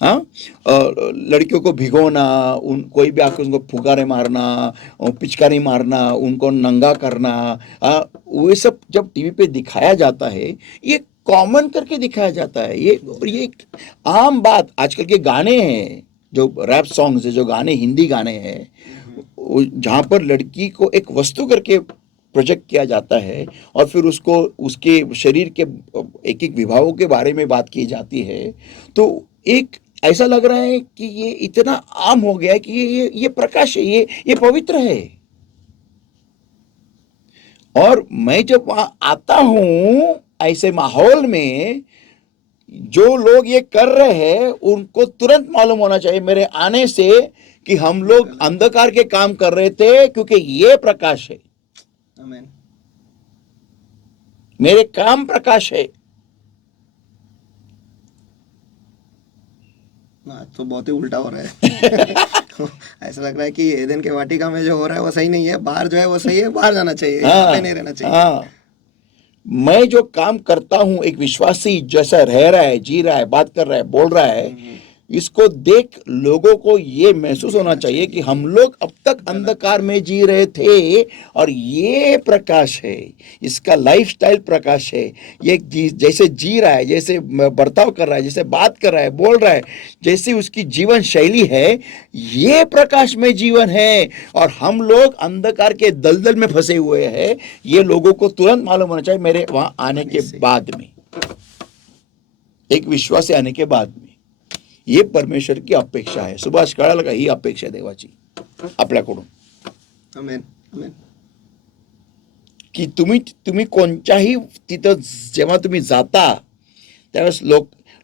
हाँ, लड़कियों को भिगोना, उन कोई भी आके उनको फुकारे मारना, पिचकारी मारना, उनको नंगा करना, वो सब जब टीवी पे दिखाया जाता है, ये कॉमन करके दिखाया जाता है। ये एक आम बात। आजकल के गाने हैं, जो रैप सॉन्ग्स है, जो गाने हिंदी गाने हैं, जहाँ पर लड़की को एक वस्तु करके प्रोजेक्ट किया जाता है और फिर उसको उसके शरीर के एक एक विभागों के बारे में बात की जाती है, तो एक ऐसा लग रहा है कि ये इतना आम हो गया है कि ये प्रकाश है, ये पवित्र है। और मैं जब वहां आता हूं ऐसे माहौल में, जो लोग ये कर रहे हैं उनको तुरंत मालूम होना चाहिए मेरे आने से कि हम लोग अंधकार के काम कर रहे थे, क्योंकि ये प्रकाश है। आमीन। मेरे काम प्रकाश है। आज तो बहुत ही उल्टा हो रहा है। ऐसा लग रहा है कि एदन के वाटिका में जो हो रहा है वो सही नहीं है, बाहर जो है वो सही है, बाहर जाना चाहिए, यहाँ पे नहीं रहना चाहिए। हाँ, मैं जो काम करता हूं, एक विश्वासी जैसा रह रहा है, जी रहा है, बात कर रहा है, बोल रहा है, इसको देख लोगों को ये महसूस होना चाहिए कि हम लोग अब तक अंधकार में जी रहे थे और ये प्रकाश है, इसका लाइफस्टाइल प्रकाश है। ये जैसे जी रहा है, जैसे बर्ताव कर रहा है, जैसे बात कर रहा है, बोल रहा है, जैसे उसकी जीवन शैली है, ये प्रकाश में जीवन है। और हम लोग अंधकार के दलदल में फंसे हुए हैं। ये लोगों को तुरंत मालूम होना चाहिए मेरे वहां आने के बाद में, एक विश्वासी आने के बाद में। ये परमेश्वर की अपेक्षा आहे. सुभाष कळालं का? ही अपेक्षा देवाची आपल्याकडून. आमेन आमेन. की तुम्ही कोणत्याही तिथं जेव्हा तुम्ही जाता त्यावेळेस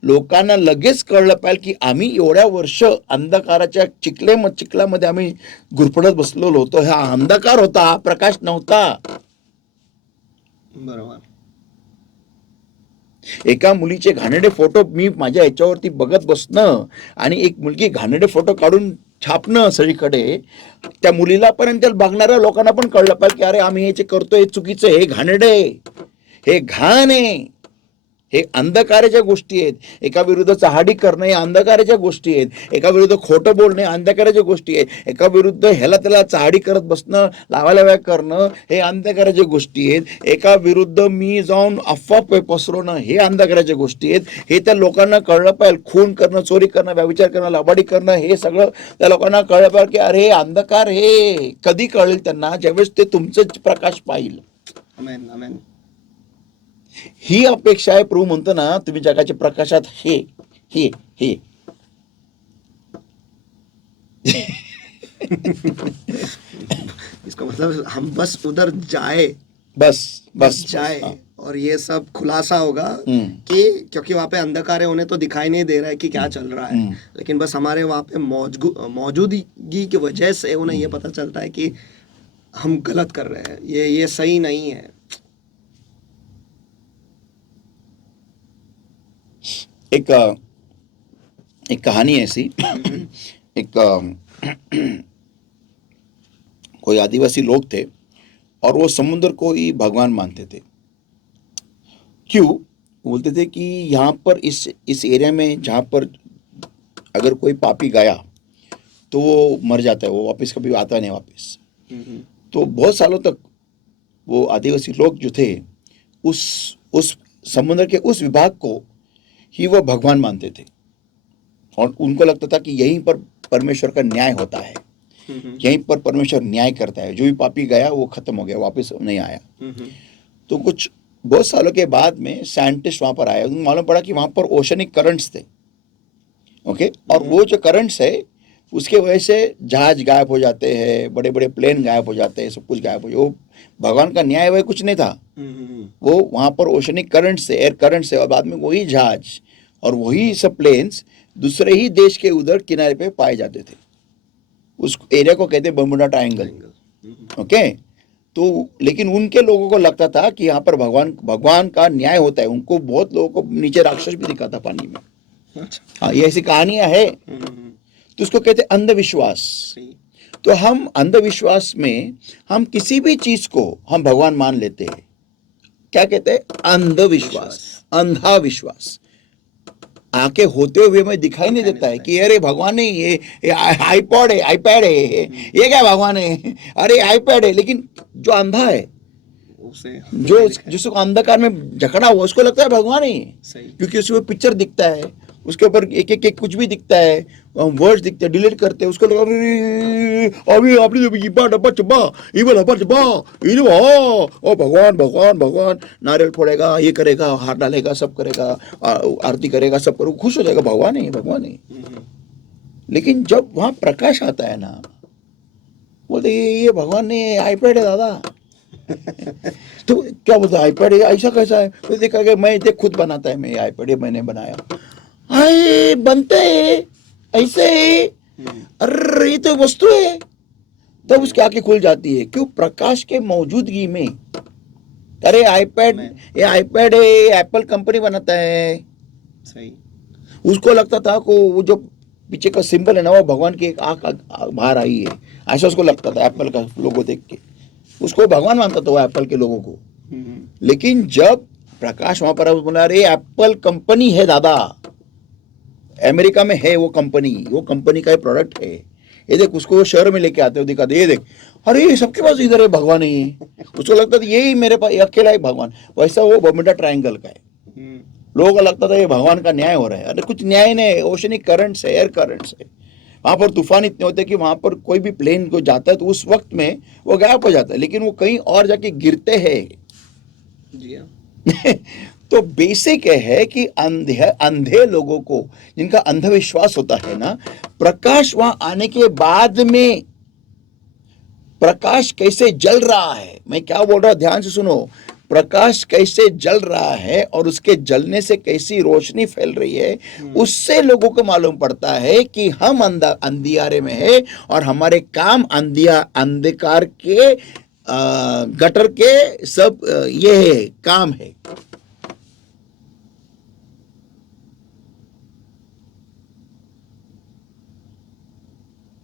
लोकांना लगेच कळलं पाहिजे की आम्ही एवढ्या वर्ष अंधकाराच्या चिखलामध्ये आम्ही गुरफटत बसलेलो होतो. हा अंधकार होता, प्रकाश नव्हता. बरोबर. एका मुलीचे घाणेरडे फोटो मी माझ्या याच्यावरती बघत बसणं आणि एक मुलगी घाणेरडे फोटो काढून छापणं सगळीकडे, त्या मुलीला पण त्या बघणाऱ्या लोकांना पण कळलं पाहिजे की अरे आम्ही हे जे करतोय हे चुकीचं आहे, हे घाणेरडे, हे घाण आहे, हे अंधकाराच्या गोष्टी आहेत. एका विरुद्ध चहाडी करणं हे अंधकाराच्या गोष्टी आहेत. एका विरुद्ध खोटं बोलणे अंधकाराच्या गोष्टी आहेत. एका विरुद्ध ह्याला त्याला चहाडी करत बसणं, लावालाव्या करणं हे अंधकाराच्या गोष्टी आहेत. एका विरुद्ध मी जाऊन अफवा पसरवणं हे अंधकाराच्या गोष्टी आहेत. हे त्या लोकांना कळलं पाहिजे. खून करणं, चोरी करणं, व्यभिचार करणं, लबाडी करणं हे सगळं त्या लोकांना कळलं पाहिजे की अरे अंधकार हे कधी कळेल त्यांना, ज्यावेळेस ते तुमचं प्रकाश पाहिल. आमेन आमेन. ही अपेक्षा आहे. प्रभू म्हणतो ना तुम्ही जगाच्या प्रकाशात हे हे हे इसका मतलब हम बस उधर जाए, बस जाए हाँ. और ये सब खुलासा होगा कि क्योंकि वहाँ पे अंधकार है, उन्हें तो दिखाई नहीं दे रहा है कि क्या चल रहा है, लेकिन बस हमारे वहाँ पे मौजूदगी की वजह से उन्हें ये पता चलता है कि हम गलत कर रहे हैं, ये सही नहीं है. एक कहानी ऐसी, एक कोई आदिवासी लोग थे और वो समुद्र को ही भगवान मानते थे. क्यों? बोलते थे कि यहाँ पर इस एरिया में जहाँ पर अगर कोई पापी गया तो वो मर जाता है, वो वापस कभी आता नहीं वापस. तो बहुत सालों तक वो आदिवासी लोग जो थे उस समुद्र के उस विभाग को ही वो भगवान मानते थे और उनको लगता था कि यहीं पर परमेश्वर का न्याय होता है, यहीं पर परमेश्वर न्याय करता है. जो भी पापी गया वो खत्म हो गया, वापस नहीं आया. तो कुछ बहुत सालों के बाद में साइंटिस्ट वहां पर आए, उनको मालूम पड़ा कि वहां पर ओशनिक करंट्स थे. ओके, और वो जो करंट्स है उसके वजह से जहाज गायब हो जाते हैं, बड़े बड़े प्लेन गायब हो जाते हैं, सब कुछ गायब हो जाए. वो भगवान का न्याय वह कुछ नहीं था. वो वहां पर ओशनिक करंट से, एयर करंट से, और बाद में वही जहाज और वही सब प्लेन्स दूसरे ही देश के उधर किनारे पे पाए जाते थे. उस एरिया को कहते हैं बर्मुडा ट्रायंगल. ओके, तो लेकिन उनके लोगों को लगता था कि यहाँ पर भगवान का न्याय होता है. उनको बहुत लोगों को नीचे राक्षस भी दिखा था पानी में. हाँ, ये ऐसी कहानियां है. तो उसको कहते हैं अंधविश्वास. तो हम अंधविश्वास में हम किसी भी चीज को हम भगवान मान लेते हैं। क्या कहते हैं? अंधविश्वास, अंधा विश्वास। आंखें होते हुए हमें दिखाई नहीं देता है कि अरे भगवान नहीं, ये आईपॉड है, आईपैड है, ये क्या भगवान है, अरे आईपैड है। लेकिन जो अंधा है, उसे जो जिसको अंधकार में जकड़ा हुआ, उसको लगता है भगवान ही है। सही। क्योंकि उसमें पिक्चर दिखता है, उसके ऊपर एक एक एक कुछ भी दिखता है, वर्ड्स दिखते हैं, डिलीट करते हैं, उसको लगा अभी आपने डब्बा चब्बा ये ओ भगवान भगवान भगवान, नारियल फोड़ेगा, ये करेगा, हाथ डालेगा, सब करेगा, आरती करेगा, सब करेगा, खुश हो जाएगा, भगवान है भगवान है। लेकिन जब वहां प्रकाश आता है ना, बोलते ये भगवान ने आईपैड है दादा। तो क्या बोलता है आईपैड ऐसा कैसा है? तो देखा कि मैं देख खुद बनाता है, मैं आईपैड मैंने बनाया, हाय बनते है ऐसे है, अरे ये तो वस्तु है। तब उसकी आंखें खुल जाती है। क्यों? प्रकाश के मौजूदगी में। अरे आईपैड, ये आईपैड है, एप्पल कंपनी बनाता है। सही। उसको लगता था को वो जो पीछे का सिंबल है ना, वो भगवान की एक आंख बाहर आई है, ऐसा उसको लगता था एप्पल का लोगो देख के। उसको भगवान मानता था वो एप्पल के लोगों को। लेकिन जब प्रकाश वहां पर बोला, अरे एप्पल कंपनी है दादा, अमेरिका में है वो कंपनी का प्रोडक्ट है, ये देख। उसको शहर में लेके आते हो, दिखाते, ये देख, अरे सबके पास इधर है, भगवान ही है। उसको लगता था यही मेरे पास अकेला ही भगवान। वैसा वो बर्मुडा ट्रायंगल का है। लोगों को लगता था ये भगवान का न्याय हो रहा है। अरे कुछ न्याय नहीं, ओशनिक करंट्स है, एयर करंट्स है। वहां पर तूफान इतने होते हैं कि वहां पर कोई भी प्लेन को जाता है तो उस वक्त में वो गायब हो जाता है, लेकिन वो कहीं और जाके गिरते हैं। जी हाँ। तो बेसिक है कि अंधे लोगों को, जिनका अंधविश्वास होता है ना, प्रकाश वहां आने के बाद में प्रकाश कैसे जल रहा है, मैं क्या बोल रहा हूं ध्यान से सुनो, प्रकाश कैसे जल रहा है और उसके जलने से कैसी रोशनी फैल रही है, उससे लोगों को मालूम पड़ता है कि हम अंधियारे में है और हमारे काम अंधकार के गटर के सब ये है, काम है।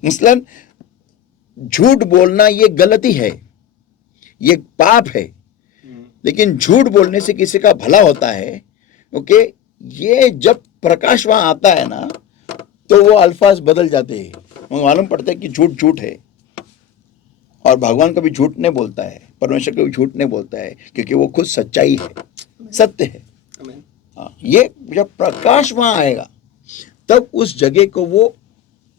मसलन झूठ बोलना ये गलती है, ये पाप है। लेकिन झूठ बोलने से किसी का भला होता है। ओके, ये जब प्रकाश वहां आता है ना, तो वो अल्फाज बदल जाते हैं। मालूम पड़ता है कि झूठ झूठ है, और भगवान कभी झूठ नहीं बोलता है, परमेश्वर कभी झूठ नहीं बोलता है, क्योंकि वो खुद सच्चाई है, सत्य है। हाँ, ये जब प्रकाश वहां आएगा तब उस जगह को वो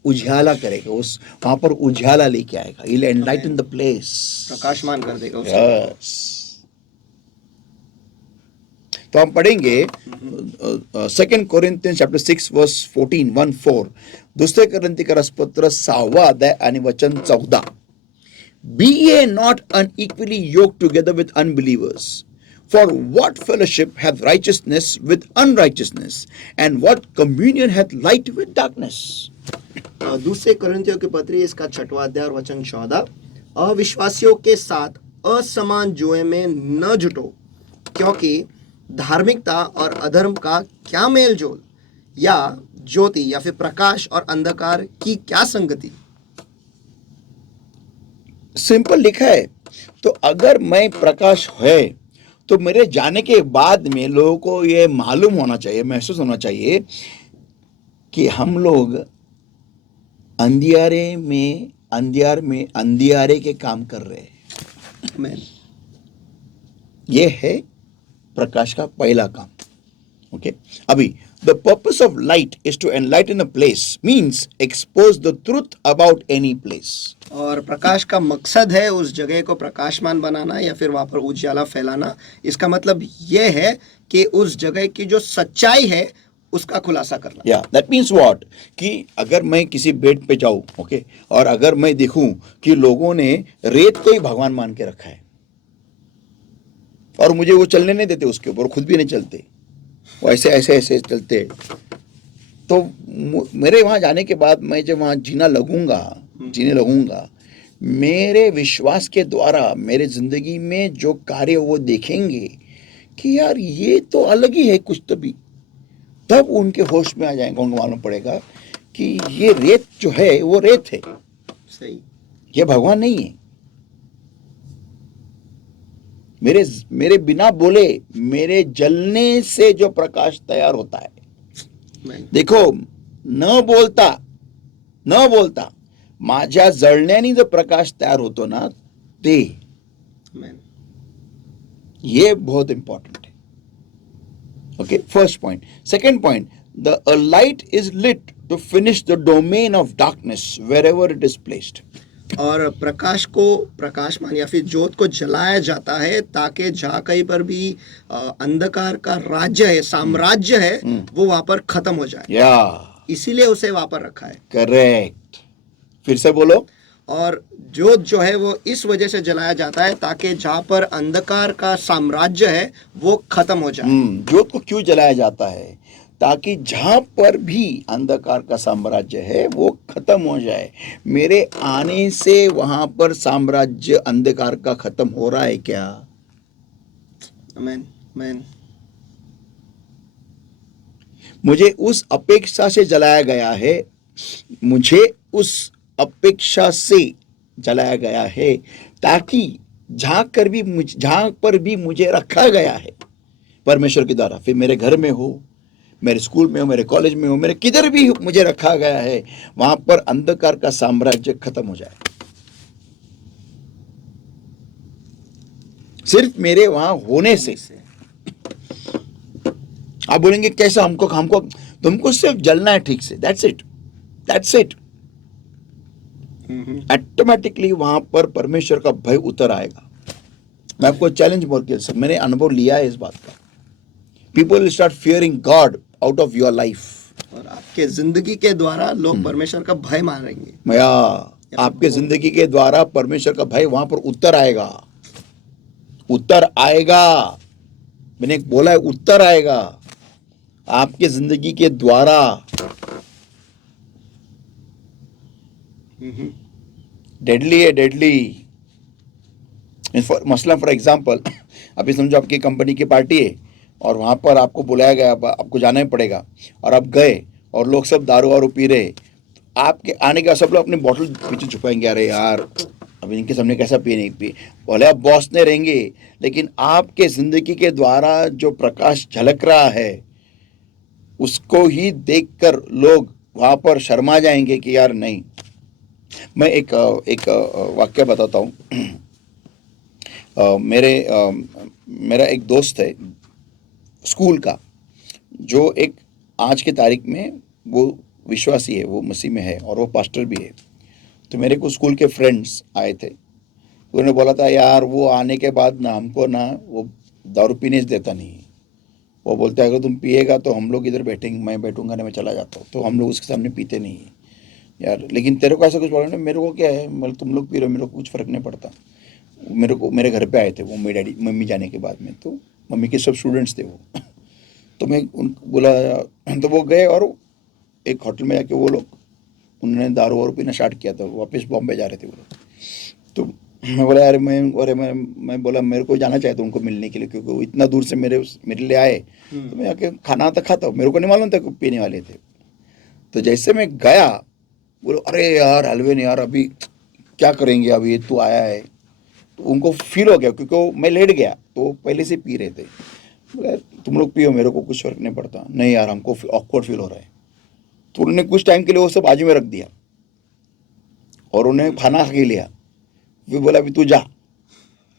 उजाला करेगा, उस वहां पर उजाला लेके आएगा। He'll enlighten the place, प्रकाशमान कर देगा उसे। yes। तो हम पढ़ेंगे 2 कोरिन्थियंस चैप्टर 6 वर्स 14 दूसरे कोरिन्थी का पत्र 6वां अध्याय आणि वचन 14। Be ye not unequally yoked together with unbelievers. For what fellowship hath righteousness with unrighteousness, and what communion hath light with darkness? दूसरे कोरिन्थियों के पत्री इसका 6वां अध्याय और वचन 14, अविश्वासियों के साथ असमान जुए में न जुटो, क्योंकि धार्मिकता और अधर्म का क्या मेल जोल, या ज्योति या फिर प्रकाश और अंधकार की क्या संगति। सिंपल लिखा है। तो अगर मैं प्रकाश है तो मेरे जाने के बाद में लोगों को ये मालूम होना चाहिए, महसूस होना चाहिए कि हम लोग अंधियारे के काम कर रहे हैं। आमीन। ये है प्रकाश का पहला काम। ओके, अभी the purpose of light is to enlighten a place, means expose the truth about any place. और प्रकाश का मकसद है उस जगह को प्रकाशमान बनाना या फिर वहां पर उजाला फैलाना। इसका मतलब यह है कि उस जगह की जो सच्चाई है उसका खुलासा करना। या दैट मीन्स व्हाट, कि अगर मैं किसी बेड पे जाऊं, ओके, और अगर मैं देखूं कि लोगों ने रेत को ही भगवान मान के रखा है और मुझे वो चलने नहीं देते उसके ऊपर, खुद भी नहीं चलते, वो ऐसे ऐसे ऐसे चलते, तो मेरे वहां जाने के बाद मैं जब वहां जीने लगूंगा, मेरे विश्वास के द्वारा मेरे जिंदगी में जो कार्य वो देखेंगे कि यार ये तो अलग ही है कुछ, तब उनके होश में आ जाएगा, उनको मालूम पड़ेगा कि ये रेत जो है वो रेत है। सही। ये भगवान नहीं है। मेरे बिना बोले मेरे जलने से जो प्रकाश तैयार होता है, Amen. देखो, न बोलता माझ्या जळण्याने जो प्रकाश तयार होतो ना, ते Amen. ये बहुत इंपॉर्टेंट है. Okay, first point. Second point, the light is lit to finish the domain of darkness wherever it is placed. और प्रकाशमान या फिर ज्योत को जलाया जाता है ताकि जहाँ कहीं पर भी अंधकार का राज्य है, साम्राज्य है, वो वहां पर खत्म हो जाए. या, इसीलिए उसे वहां पर रखा है. करेक्ट. फिर से बोलो. और ज्योत जो है वो इस वजह से जलाया जाता है ताकि जहाँ पर अंधकार का साम्राज्य है वो खत्म हो जाए. ज्योत को क्यों जलाया जाता है? ताकि जहां पर भी अंधकार का साम्राज्य है वो खत्म हो जाए. मेरे आने से वहां पर साम्राज्य अंधकार का खत्म हो रहा है क्या? आमेन, आमेन. मुझे उस अपेक्षा से जलाया गया है. मुझे उस अपेक्षा से जलाया गया है ताकि जहां पर भी मुझे रखा गया है परमेश्वर के द्वारा, फिर मेरे घर में हो, मेरे स्कूल में हो, मेरे कॉलेज में हो, मेरे किधर भी मुझे रखा गया है, वहां पर अंधकार का साम्राज्य खत्म हो जाए. सिर्फ मेरे वहां होने से. आप बोलेंगे कैसा? हमको तुमको सिर्फ जलना है ठीक से. That's it. ऑटोमेटिकली वहां पर परमेश्वर का भय उतर आएगा. मैं आपको चैलेंज बोल के, मैंने अनुभव लिया है इस बात का. People will start fearing God out of your life. और आपके जिंदगी के द्वारा लोग परमेश्वर का भय मानेंगे. भैया, आपके जिंदगी के द्वारा परमेश्वर का भय वहां पर उतर आएगा. मैंने बोला है, उतर आएगा आपके जिंदगी के द्वारा. डेडली है, डेडली. मसला फॉर एग्जाम्पल, अभी समझो आपकी कंपनी की पार्टी है और वहाँ पर आपको बुलाया गया, आपको जाना ही पड़ेगा, और आप गए और लोग सब दारू वारू पी रहे. आपके आने का सब लोग अपनी बोतल पीछे छुपाएंगे. अरे यार, अभी इनके सामने कैसा पी नहीं पी. बोले आप बॉस ने रहेंगे, लेकिन आपके जिंदगी के द्वारा जो प्रकाश झलक रहा है उसको ही देखकर लोग वहाँ पर शर्मा जाएंगे कि यार नहीं. मैं एक वाक्य बताता हूँ. मेरा एक दोस्त है स्कूल का, जो एक आज के तारीख में वो विश्वासी है, वो मसीह में है और वो पास्टर भी है. तो मेरे को स्कूल के फ्रेंड्स आए थे. उन्होंने बोला था, यार वो आने के बाद ना हमको ना वो दारू पीने देता नहीं. वो बोलता है अगर तुम पिएगा तो हम लोग इधर बैठेंगे, मैं बैठूंगा ना, मैं चला जाता हूँ. तो हम लोग उसके सामने पीते नहीं है यार. लेकिन तेरे को ऐसा कुछ प्रॉब्लम नहीं. मेरे को क्या है, मतलब तुम लोग पी रहे हो, मेरे को कुछ फ़र्क नहीं पड़ता. मेरे घर पे आए थे वो, मेरे मम्मी जाने के बाद में. तो मम्मी के सब स्टूडेंट्स थे वो. तो मैं उनको बोला, तो वो गए और एक होटल में जाके वो लोग, उन्होंने दारू वारू पीना स्टार्ट किया था. वापस बॉम्बे जा रहे थे वो लोग. तो मैं बोला यार, मैं बोला मेरे को जाना चाहिए था उनको मिलने के लिए, क्योंकि वो इतना दूर से मेरे लिए आए. तो मैं आके खाना तो खाता हूँ, मेरे को नहीं मालूम था कि पीने वाले थे. तो जैसे मैं गया, बोलो अरे यार हलवे ने, यार अभी क्या करेंगे, अभी तू आया है. तो उनको फील हो गया, क्योंकि मैं लेट गया तो पहले से पी रहे थे. बोला तुम लोग पियो, मेरे को कुछ फर्क नहीं पड़ता. नहीं यार, हमको ऑकवर्ड फील हो रहा है. तो उन्होंने कुछ टाइम के लिए वो सब बाजू में रख दिया और उन्हें खाना खा के लिया. फिर बोला अभी तू जा.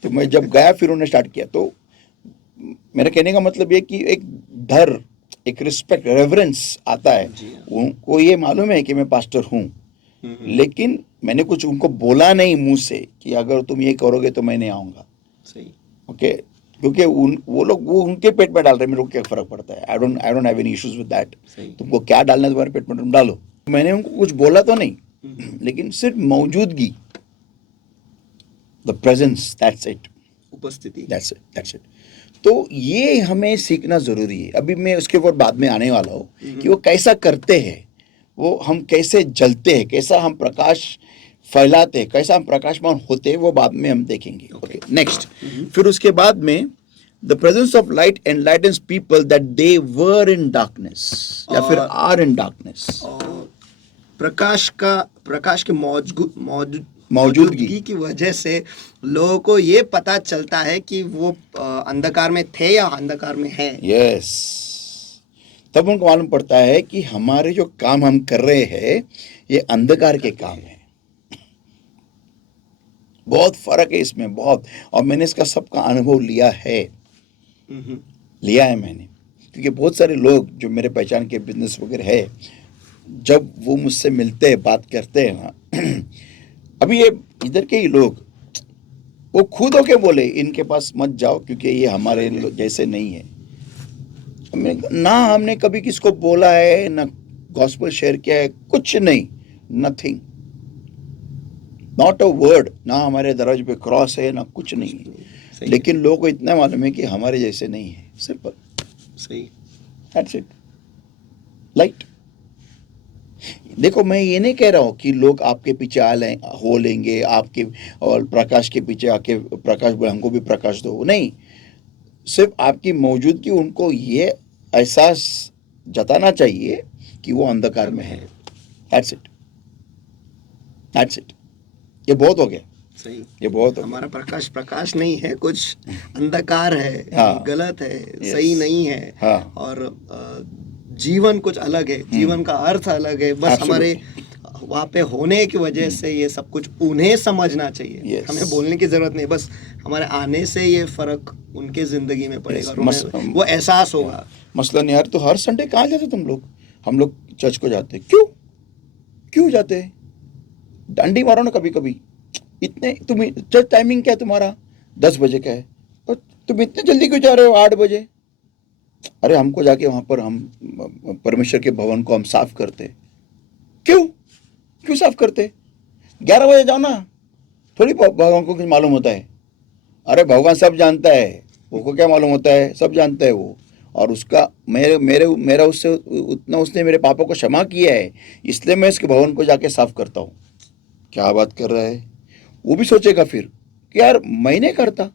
तो मैं जब गया फिर उन्होंने स्टार्ट किया. तो मेरे कहने का मतलब ये कि एक डर, एक रिस्पेक्ट, रेवरेंस आता है. उनको ये मालूम है कि मैं पास्टर हूँ, लेकिन मैंने कुछ उनको बोला नहीं मुंह से कि अगर तुम ये करोगे तो मैं नहीं आऊँगा. सही. ओके, क्योंकि वो लोग वो उनके पेट में डाल रहे हैं, मेरे को क्या फर्क पड़ता है. I don't have any issues with that. तुमको क्या डालना है तुम्हारे पेट में तुम डालो. मैंने उनको कुछ बोला तो नहीं, लेकिन सिर्फ मौजूदगी, द प्रेजेंस, दैट्स इट. उपस्थिति, दैट्स इट. तो ये हमें सीखना जरूरी है. अभी मैं उसके ऊपर बाद में आने वाला हूँ कि वो कैसा करते हैं, वो हम कैसे जलते हैं, कैसा हम प्रकाश फैलाते हैं, कैसा हम प्रकाशमान होते हैं, वो बाद में हम देखेंगे. Okay, next. फिर उसके बाद में the presence of light enlightens people that they were in darkness, या फिर आर इन डार्कनेस. प्रकाश की मौजूदगी की वजह से लोगों को ये पता चलता है कि वो अंधकार में थे या अंधकार में है। यस, तब उनको मालूम पड़ता है कि हमारे जो काम हम कर रहे हैं ये अंधकार के काम है। बहुत फर्क है इसमें, बहुत। और मैंने इसका सबका अनुभव लिया है मैंने, क्योंकि बहुत सारे लोग जो मेरे पहचान के बिजनेस वगैरह है, जब वो मुझसे मिलते हैं, बात करते हैं ना, अभी ये इधर के ही लोग वो खुद होके बोले इनके पास मत जाओ क्योंकि ये हमारे जैसे नहीं है। ना हमने कभी किसको बोला है, ना गॉस्पेल शेयर किया है, कुछ नहीं, नथिंग, नॉट अ वर्ड। ना हमारे दरवाजे पे क्रॉस है, ना कुछ नहीं है। लेकिन लोगों को इतना मालूम है कि हमारे जैसे नहीं है, सिंपल, सही, दैट्स इट, लाइट। देखो, मैं ये नहीं कह रहा हूँ कि लोग आपके पीछे हो लेंगे आपके, और प्रकाश के पीछे आके प्रकाश बोले हमको भी प्रकाश दो, नहीं। सिर्फ आपकी मौजूदगी उनको ये एहसास जताना चाहिए कि वो अंधकार में है। That's it, that's it. ये बहुत हो गया, सही, ये बहुत हो हमारा प्रकाश प्रकाश नहीं है, कुछ अंधकार है, हाँ, गलत है, yes, सही नहीं है। हाँ, और जीवन कुछ अलग है, जीवन का अर्थ अलग है। बस हमारे वहाँ पे होने की वजह से ये सब कुछ उन्हें समझना चाहिए। Yes. हमें बोलने की जरूरत नहीं, बस हमारे आने से ये फर्क उनके जिंदगी में पड़ेगा, Yes. और उन्हें वो एहसास होगा। मसलन यार, तो हर संडे कहाँ जाते तुम लोग? हम लोग चर्च को जाते, क्यों क्यों जाते हैं? डंडी मारो ना कभी कभी। इतने तुम चर्च टाइमिंग क्या है तुम्हारा? 10 बजे का है, और तुम इतने जल्दी क्यों जा रहे हो 8 बजे? अरे हमको जाके वहां पर हम परमेश्वर के भवन को हम साफ करते। क्यों क्यों साफ करते? 11 बजे जाओ ना, थोड़ी भगवान को कुछ मालूम होता है। अरे भगवान सब जानता है, वो को क्या मालूम होता है? सब जानता है वो। और उसका मेरा उससे उतना उसने मेरे पापा को क्षमा किया है, इसलिए मैं इसके भवन को जाके साफ करता हूँ। क्या बात कर रहा है? वो भी सोचेगा फिर कि यार मैं नहीं करता,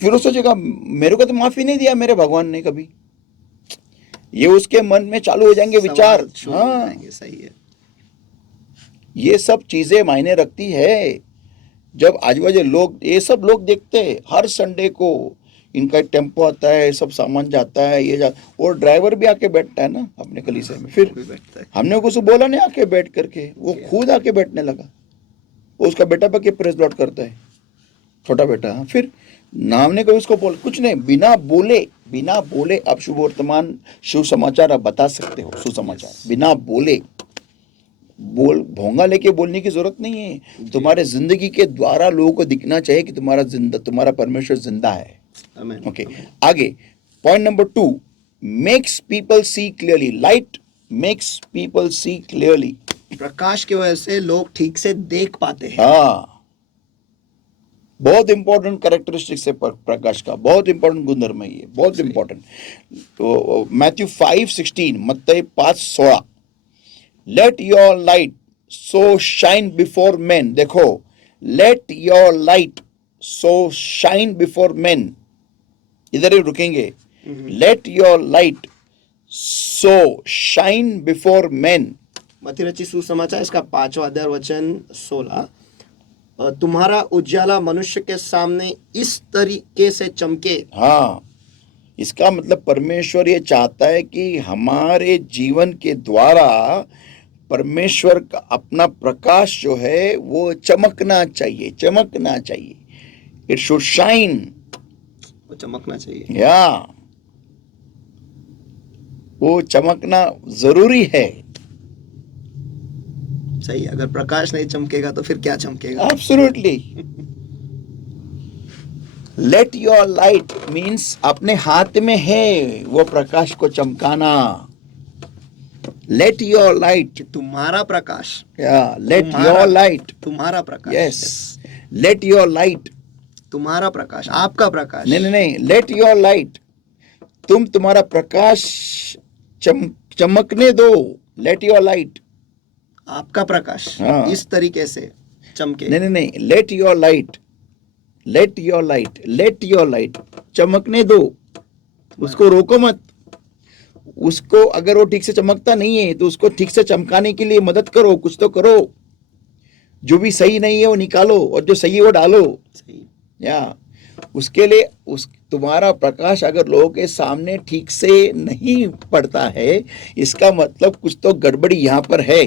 फिर वो सोचेगा मेरे को तो माफी नहीं दिया मेरे भगवान ने कभी। ये उसके मन में चालू हो जाएंगे विचार। हाँ, सही है। ये सब चीजें मायने रखती है। जब आजू बाजू लोग, ये सब लोग देखते हैं हर संडे को, इनका टेम्पो आता है, सब सामान जाता है, और ड्राइवर भी आके बैठता है ना अपने कलीसिया में। फिर हमने कुछ बोला नहीं, आके बैठ करके वो खुद आके बैठने लगा। वो उसका बेटा पके प्रेस लॉट करता है, छोटा बेटा। हाँ, फिर नाम ने कभी उसको बोल, कुछ नहीं, बिना बोले आप शुभ वर्तमान, शुभ समाचार आप बता सकते हो। सुसमाचार बिना बोले, भोंगा लेके बोलने की जरूरत नहीं है। तुम्हारे जिंदगी के द्वारा लोगों को दिखना चाहिए कि तुम्हारा परमेश्वर जिंदा है। ओके, आगे point number 2, makes people see clearly. Light makes people see clearly. प्रकाश की वजह से लोग ठीक से देख पाते हैं। हाँ, बहुत इंपॉर्टेंट कैरेक्टरिस्टिक्स है प्रकाश का, बहुत इंपॉर्टेंट गुणधर्म है ये, बहुत इंपॉर्टेंट। तो मैथ्यू 5:16, मत्ती 5:16, let your light so shine before men. देखो, let your light so shine before men, इधर ही रुकेंगे। Let your light so shine before men. मत्ती रचित सुसमाचार इसका 5वां अध्याय वचन 16, तुम्हारा उजाला मनुष्य के सामने इस तरीके से चमके। हाँ, इसका मतलब परमेश्वर ये चाहता है कि हमारे जीवन के द्वारा परमेश्वर का अपना प्रकाश जो है वो चमकना चाहिए, चमकना चाहिए। इट शुड शाइन, वो चमकना चाहिए। या वो चमकना जरूरी है। सही, अगर प्रकाश नहीं चमकेगा तो फिर क्या चमकेगा? Absolutely. Let your light means अपने हाथ में है वो प्रकाश को चमकाना। लेट योर लाइट, तुम्हारा प्रकाश। या लेट योर लाइट, तुम्हारा प्रकाश। यस, लेट योर लाइट, तुम्हारा प्रकाश, आपका प्रकाश। नहीं, लेट योर लाइट, तुम्हारा प्रकाश चमकने दो। लेट योर लाइट, आपका प्रकाश इस तरीके से चमके। नहीं, late your light, late your light, late your light चमकने दो, उसको रोको मत। उसको अगर वो ठीक से चमकता नहीं है तो उसको ठीक से चमकाने के लिए मदद करो, कुछ तो करो। जो भी सही नहीं है वो निकालो और जो सही है वो डालो। सही। या उसके लिए उस तुम्हारा प्रकाश अगर लोगों के सामने ठीक से नहीं पड़ता है, इसका मतलब कुछ तो गड़बड़ी यहाँ पर है।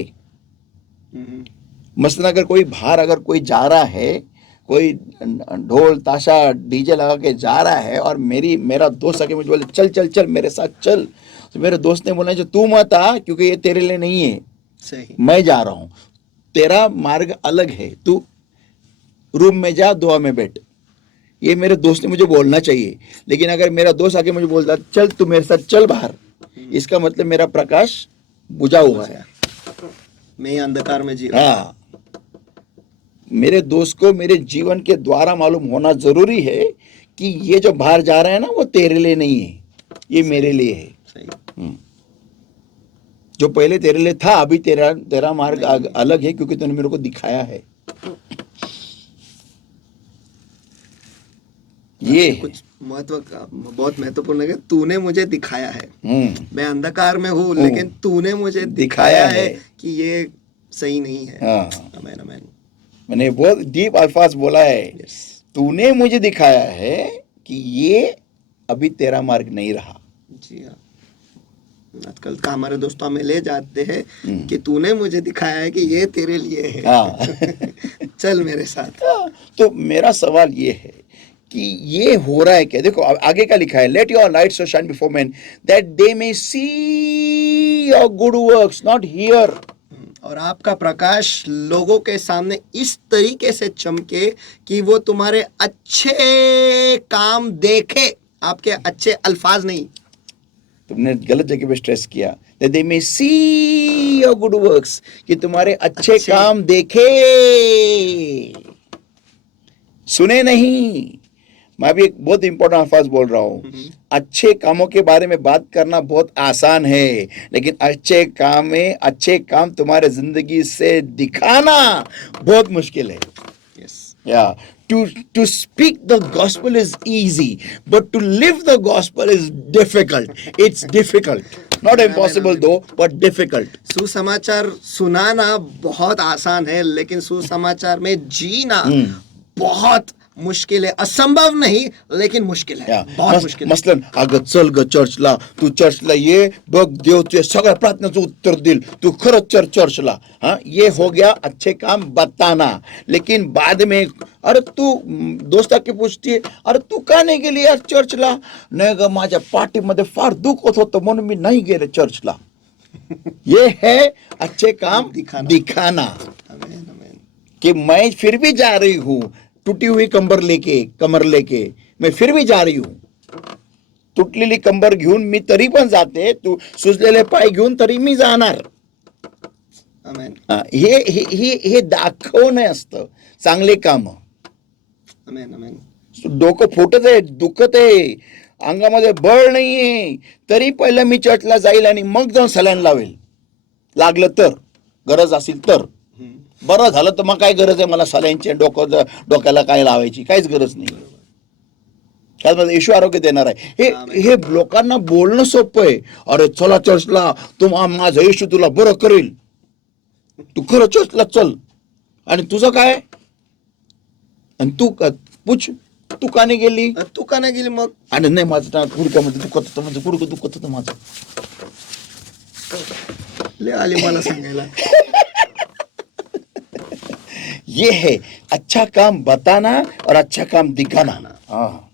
मसलन अगर कोई बाहर अगर कोई जा रहा है, कोई ढोल ताशा डीजे लगा के जा रहा है और मेरा दोस्त आके मुझे बोले चल चल चल मेरे साथ चल, तो मेरे दोस्त ने बोला जो तू मत आ क्योंकि ये तेरे लिए नहीं है। सही। मैं जा रहा हूँ, तेरा मार्ग अलग है, तू रूम में जा दुआ में बैठ। ये मेरे दोस्त ने मुझे बोलना चाहिए। लेकिन अगर मेरा दोस्त आके मुझे बोलता चल तू मेरे साथ चल बाहर, इसका मतलब मेरा प्रकाश बुझा हुआ है, मैं अंधकार में जी रहा हूं। हाँ, मेरे दोस्त को मेरे जीवन के द्वारा मालूम होना जरूरी है कि ये जो बाहर जा रहा है ना वो तेरे लिए नहीं है, ये मेरे लिए है। सही। जो पहले तेरे लिए था अभी तेरा मार्ग अलग है क्योंकि तूने मेरे को दिखाया है। ये कुछ बहुत महत्वपूर्ण है कि तूने मुझे दिखाया है। मैं अंधकार में हूँ लेकिन तूने मुझे दिखाया है कि ये सही नहीं है। हाँ, आमीन आमीन। मैंने बहुत डीप अल्फाज बोला है, तूने मुझे दिखाया है कि ये अभी तेरा मार्ग नहीं रहा। जी हाँ, आजकल का हमारे दोस्तों हमें ले जाते हैं कि तूने मुझे दिखाया है कि ये तेरे लिए है। हाँ। चल मेरे साथ। तो मेरा सवाल ये है कि ये हो रहा है क्या? देखो आगे का लिखा है, late your light so shine before main that they may see your good works not here. और आपका प्रकाश लोगों के सामने इस तरीके से चमके कि वो तुम्हारे अच्छे काम देखे, आपके अच्छे अल्फाज नहीं। तुमने गलत जगह पे स्ट्रेस किया, that they may see your good works, कि तुम्हारे अच्छे काम देखे, सुने नहीं। मैं भी एक बहुत इंपॉर्टेंट अल्फाज बोल रहा हूँ, अच्छे कामों के बारे में बात करना बहुत आसान है, लेकिन अच्छे काम तुम्हारे जिंदगी से दिखाना बहुत मुश्किल है। Yeah, to speak the gospel is easy, but to live the gospel is difficult. It's difficult, not impossible though, but difficult. सुसमाचार सुनाना बहुत आसान है लेकिन सुसमाचार में जीना बहुत मुश्किल है। असंभव नहीं लेकिन मुश्किल है, बहुत मुश्किल है। मसलन अगं चल ग चर्चला, तू चर्चला ये बघ देव तुझ्या सगळ्या प्रार्थनेचं उत्तर देईल, तू खरंच चर्चला। हाँ, ये हो गया अच्छे काम बताना। लेकिन बाद में अरे तू दोस्त आके पूछती है, अरे तू का नाही गेली यार चर्चला? नाही ग माझ्या पाठीमध्ये फार दुखत होतं म्हणून मी नहीं गेले चर्चला। ये है अच्छे काम दिखाना कि मैं फिर भी जा रही हूँ, टूटी हुई कमर लेके मैं फिर भी जा रही हूं। तुटलेली कंबर घेऊन मी तरी पण जाते, तू सुजलेले पाय घेऊन तरी मी जाणार। आमेन। हे दाखवणं असतं चांगले काम। आमेन आमेन। डोकं फुटत आहे, दुखत आहे, अंगामध्ये बळ नाहीये, तरी पहिलं मी चर्चला जाईल आणि मग जाऊन सलाईन लावेल, लागलं तर, गरज असेल तर। बरं झालं तर मग काय गरज आहे मला सलाईनची, डोक्याला काय लावायची, काहीच गरज नाही। त्यात येशू आरोग्य देणार आहे। हे लोकांना बोलणं सोपं आहे, अरे चला चर्चला, माझा येशू तुला बरं करेल, तू खरं चर्चला चल। आणि तुझं काय? आणि तू पूछ, तू का नाही गेली? तू का नाही गेली मग? आणि नाही माझं गुडघ्यामध्ये दुखत होतं, माझं गुडघं दुखत होतं माझं। ले आली मला सांगायला। ये है अच्छा काम बताना और अच्छा काम दिखाना। हाँ,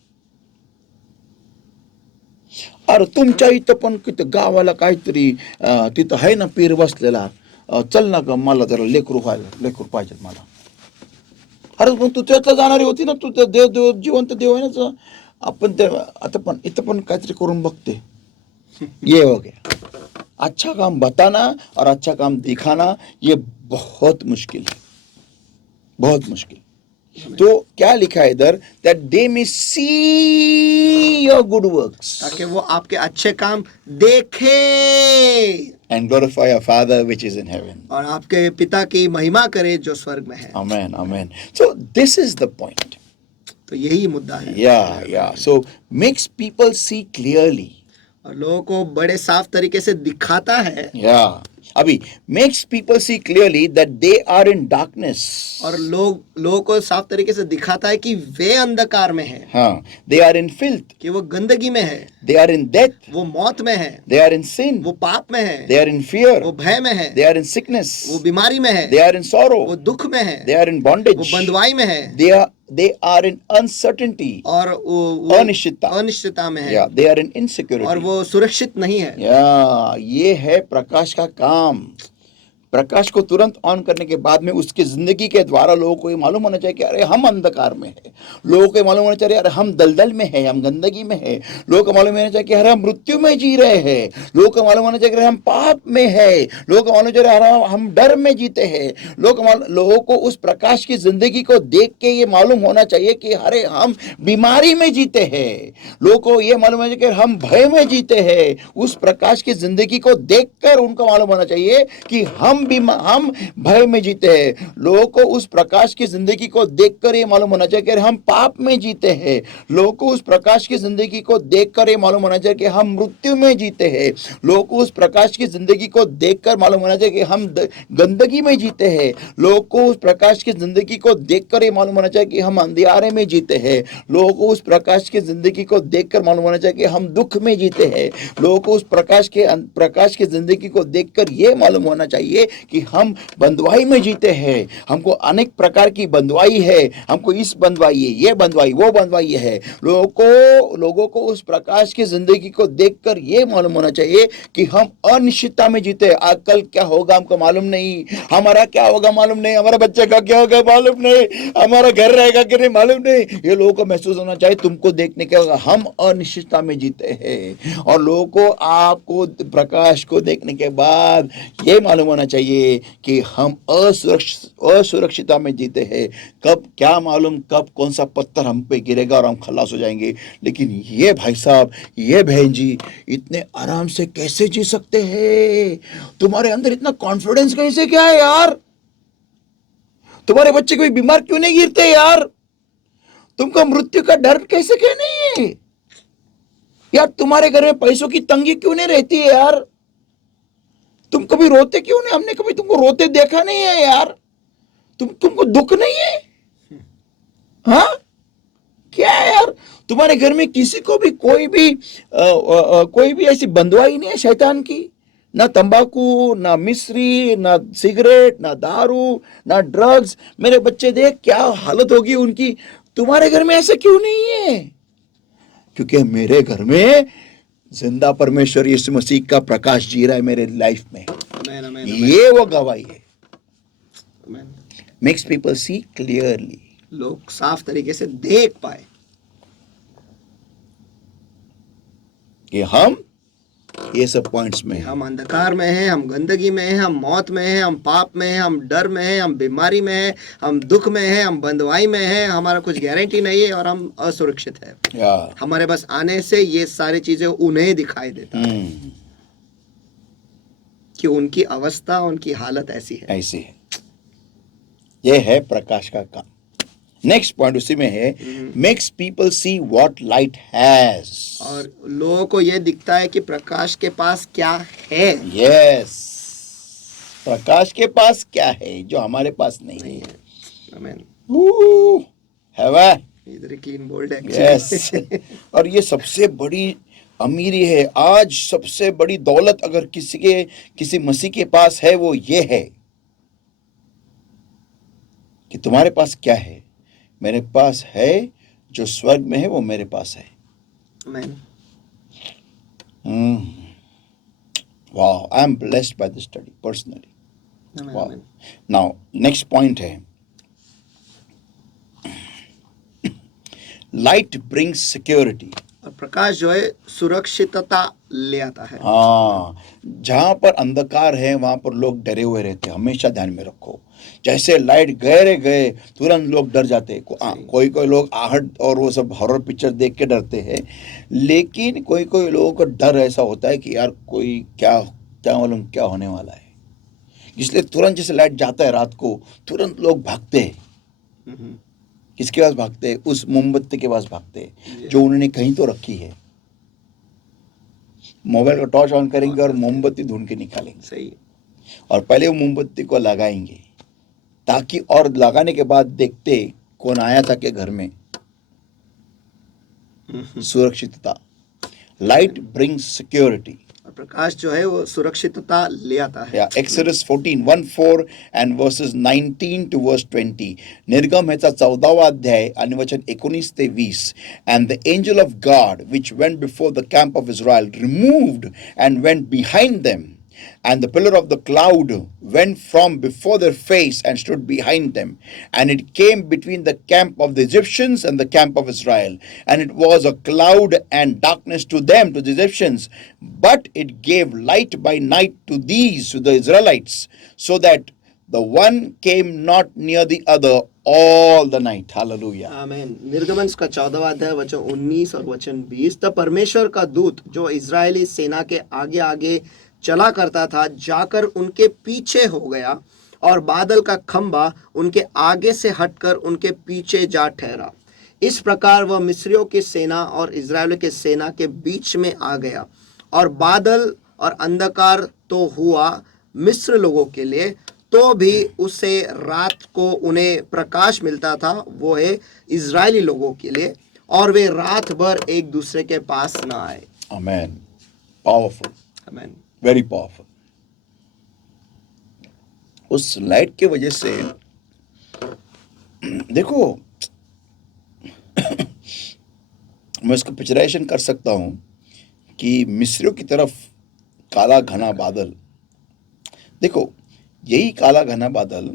अरे तुमच्या इथं पण किती गावाला काहीतरी तिथं आहे ना पीर बसलेला, चल ना ग, मला जरा लेकरू पाहिजे मला। अरे मग तू त्यातला जाणारी होती ना, तू देव जिवंत देव आहे ना, आपण ते आता पण इथं पण काहीतरी करून बघते। ये हो गया अच्छा काम बताना और अच्छा काम दिखाना, ये बहुत मुश्किल है, बहुत मुश्किल। तो क्या लिखा है इधर, that they may see your good works, ताकि वो आपके अच्छे काम देखे and glorify your father which is in heaven, और आपके पिता की महिमा करे जो स्वर्ग में है। Amen amen. So this is the point. तो यही मुद्दा है। या so makes people see clearly, और लोगों को बड़े साफ तरीके से दिखाता है। या अभी makes people see clearly that they are in darkness. और लोगों को साफ तरीके से दिखाता है कि वे अंधकार में है, हाँ, they are in filth, कि वो गंदगी में है, they are in death, वो मौत में है, they are in sin, वो पाप में है, they are in fear, वो भय में है, they are in sickness, वो बीमारी में है, they are in sorrow, वो दुख में है, they are in वो bondage, बंधुआई में है, they are in uncertainty, और वो अनिश्चितता में है, yeah, they are in और insecurity. वो सुरक्षित नहीं है। ये है प्रकाश का काम। प्रकाश को तुरंत ऑन करने के बाद में उसकी जिंदगी के द्वारा लोगों को ये मालूम होना चाहिए कि अरे हम अंधकार में है। लोगों को ये मालूम होना चाहिए अरे हम दलदल में है, हम गंदगी में है। लोगों को मालूम होना चाहिए कि अरे हम मृत्यु में जी रहे हैं। लोगों को मालूम होना चाहिए कि हम पाप में है। लोगों को मालूम चाहिए अरे हम डर में जीते हैं। लोगों को उस प्रकाश की जिंदगी को देख के ये मालूम होना चाहिए कि अरे हम बीमारी में जीते हैं। लोगों को ये मालूम होना चाहिए कि हम भय में जीते हैं। उस प्रकाश की जिंदगी को देखकर उनको मालूम होना चाहिए कि हम भय में जीते हैं। लोगों को उस प्रकाश की जिंदगी को देखकर ये मालूम होना चाहिए कि हम पाप में जीते हैं। लोगों को उस प्रकाश की जिंदगी को देखकर ये मालूम होना चाहिए कि हम मृत्यु में जीते हैं। लोगों को उस प्रकाश की जिंदगी को देखकर मालूम होना चाहिए कि हम गंदगी में जीते हैं। लोगों को उस प्रकाश की जिंदगी को देखकर ये मालूम होना चाहिए कि हम अंधियारे में जीते हैं। लोगों को उस प्रकाश की जिंदगी को देखकर मालूम होना चाहिए कि हम दुख में जीते हैं। लोगों को उस प्रकाश की जिंदगी को देखकर ये मालूम होना चाहिए कि हम बंधुआई में जीते हैं। हमको अनेक प्रकार की बंधुआई है। हमको इस बंधुआई है, ये बंधुआई, वो बंधुआई है। लोगों को उस प्रकाश की जिंदगी को देखकर ये मालूम होना चाहिए कि हम अनिश्चितता में जीते हैं। आज कल क्या होगा हमको मालूम नहीं, हमारा क्या होगा मालूम नहीं, हमारे बच्चे का क्या होगा मालूम नहीं, हमारा घर रहेगा कि नहीं मालूम नहीं। ये लोगों को महसूस होना चाहिए, तुमको देखने के होगा हम अनिश्चितता में जीते हैं। और लोगों को आपको प्रकाश को देखने के बाद ये मालूम होना चाहिए कि हम असुरक्षितता में जीते हैं। कब क्या मालूम कब कौन सा पत्थर हम पे गिरेगा और हम खलास हो जाएंगे। लेकिन ये भाई साहब, ये बहन जी इतने आराम से कैसे जी सकते हैं? तुम्हारे अंदर इतना कॉन्फिडेंस कैसे क्या है यार? तुम्हारे बच्चे कोई बीमार क्यों नहीं गिरते यार? तुमको मृत्यु का डर कैसे क्यों नहीं है यार? तुम्हारे घर में पैसों की तंगी क्यों नहीं रहती है यार? तुम कभी रोते क्यों नहीं? हमने कभी तुमको रोते देखा नहीं है यार। तुमको दुख नहीं है? हाँ, क्या है यार? तुम्हारे घर में किसी को भी कोई भी ऐसी बंधुआई नहीं है शैतान की? ना तंबाकू, ना मिश्री, ना सिगरेट, ना दारू, ना ड्रग्स। मेरे बच्चे देख क्या हालत होगी उनकी। तुम्हारे घर में ऐसा क्यों नहीं है? क्योंकि मेरे घर में जिंदा परमेश्वर यीशु मसीह का प्रकाश जी रहा है मेरे लाइफ में। ये वो गवाही है। मेक्स पीपल सी क्लियरली, लोग साफ तरीके से देख पाए कि हम ये सब पॉइंट्स में हम अंधकार में हैं, हम गंदगी में हैं, हम मौत में हैं, हम पाप में हैं, हम डर में हैं, हम बीमारी में हैं, हम दुख में हैं, हम बंधुआई में हैं, हमारा कुछ गारंटी नहीं है और हम असुरक्षित है। हमारे बस आने से ये सारी चीजें उन्हें दिखाई देता है कि उनकी अवस्था, उनकी हालत ऐसी है। ये है प्रकाश का काम। नेक्स्ट पॉइंट उसी में है, makes people see what light has. और लोगों को यह दिखता है कि प्रकाश के पास क्या है। यस, प्रकाश के पास क्या है जो हमारे पास नहीं है। आमीन। इधर क्लीन बोल्ड है। यस, और ये सबसे बड़ी अमीरी है। आज सबसे बड़ी दौलत अगर किसी मसीह के पास है वो ये है कि तुम्हारे पास क्या है। मेरे पास है जो स्वर्ग में है, वो मेरे पास है। वाह, I am blessed by the study personally. वाह। नाउ नेक्स्ट पॉइंट है, लाइट ब्रिंग्स सिक्योरिटी। और प्रकाश जो है सुरक्षितता ले आता है। हाँ, जहां पर अंधकार है वहां पर लोग डरे हुए रहते हैं। हमेशा ध्यान में रखो, जैसे लाइट गए तुरंत लोग डर जाते हैं। कोई लोग आहट और वो सब हॉरर पिक्चर देख के डरते हैं, लेकिन कोई लोगों को डर ऐसा होता है कि यार कोई क्या मालूम क्या होने वाला है। इसलिए तुरंत जैसे लाइट जाता है रात को, तुरंत लोग भागते हैं। किसके पास भागते हैं? उस मोमबत्ती के पास भागते हैं जो उन्होंने कहीं तो रखी है। मोबाइल का टॉर्च ऑन करेंगे और मोमबत्ती ढूंढ के निकालेंगे। सही। और पहले वो मोमबत्ती को लगाएंगे ताकि, और लगाने के बाद देखते कौन आया था के घर में। सुरक्षितता, लाइट ब्रिंग्स सिक्योरिटी। और प्रकाश जो है वो सुरक्षितता ले आता है। Exodus 14:1-4 and verses 19 to verse 20. निर्गम ह्याचा 14वा अध्याय आणि वचन 19 ते 20. And the angel of God which went before the camp of Israel removed and went behind them. And the pillar of the cloud went from before their face and stood behind them. And it came between the camp of the Egyptians and the camp of Israel. And it was a cloud and darkness to them, to the Egyptians. But it gave light by night to these, to the Israelites, so that the one came not near the other all the night. Hallelujah. आमीन। निर्गमन का 14वां अध्याय वचन 19 और वचन 20। तब परमेश्वर का दूत जो इजरायली सेना के आगे आगे चला करता था जाकर उनके पीछे हो गया, और बादल का खंबा उनके आगे से हटकर उनके पीछे जा ठहरा। इस प्रकार वह मिस्रियों की सेना और इजरायलियों की सेना के बीच में आ गया, और बादल और अंधकार तो हुआ मिस्र लोगों के लिए, तो भी उससे रात को उन्हें प्रकाश मिलता था, वो है इजरायली लोगों के लिए, और वे रात भर एक दूसरे के पास न आए। Amen. Powerful. आमीन। Very powerful. उस लाइट के वजह से देखो मैं इसको पिक्चराइजेशन कर सकता हूं कि मिस्रियों की तरफ काला घना बादल, देखो यही काला घना बादल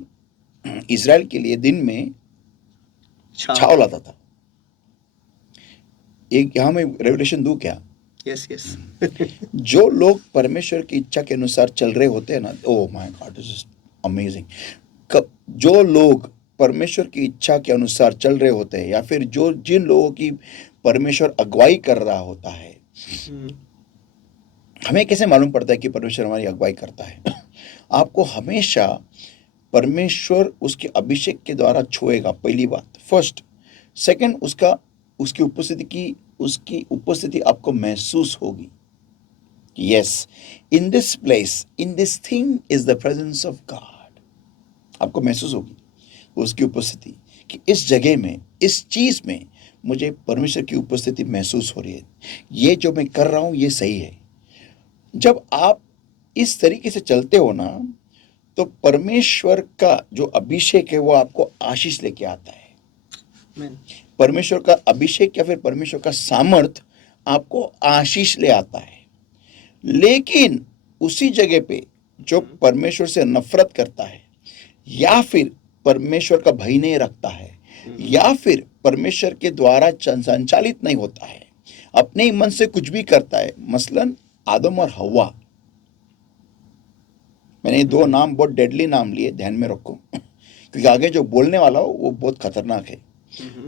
इजराइल के लिए दिन में छाव लाता था। एक यहां मैं रेवलेशन दूं क्या? Yes yes. जो लोग परमेश्वर की इच्छा के अनुसार चल रहे होते हैं ना, oh my God, this is amazing. जो लोग परमेश्वर की इच्छा के अनुसार चल रहे होते हैं, या फिर जो जिन लोगों की परमेश्वर अगुवाई कर रहा होता है, हमें कैसे मालूम पड़ता है कि परमेश्वर हमारी अगुवाई करता है? आपको हमेशा परमेश्वर उसके अभिषेक के द्वारा छुएगा, पहली बात, फर्स्ट। सेकंड, उसकी उपस्थिति आपको महसूस होगी। Yes, in this place, in this thing is the presence of God. आपको महसूस होगी उसकी उपस्थिति कि इस जगह में, इस चीज में मुझे परमेश्वर की उपस्थिति महसूस हो रही है, ये जो मैं कर रहा हूं ये सही है। जब आप इस तरीके से चलते हो ना, तो परमेश्वर का जो अभिषेक है वो आपको आशीष लेके आता है। परमेश्वर का अभिषेक या फिर परमेश्वर का सामर्थ आपको आशीष ले आता है। लेकिन उसी जगह पे जो परमेश्वर से नफरत करता है, या फिर परमेश्वर का भय नहीं रखता है, या फिर परमेश्वर के द्वारा संचालित नहीं होता है, अपने ही मन से कुछ भी करता है, मसलन आदम और हव्वा। मैंने दो नाम, बहुत डेडली नाम लिए, ध्यान में रखो, क्योंकि आगे जो बोलने वाला हो वो बहुत खतरनाक है।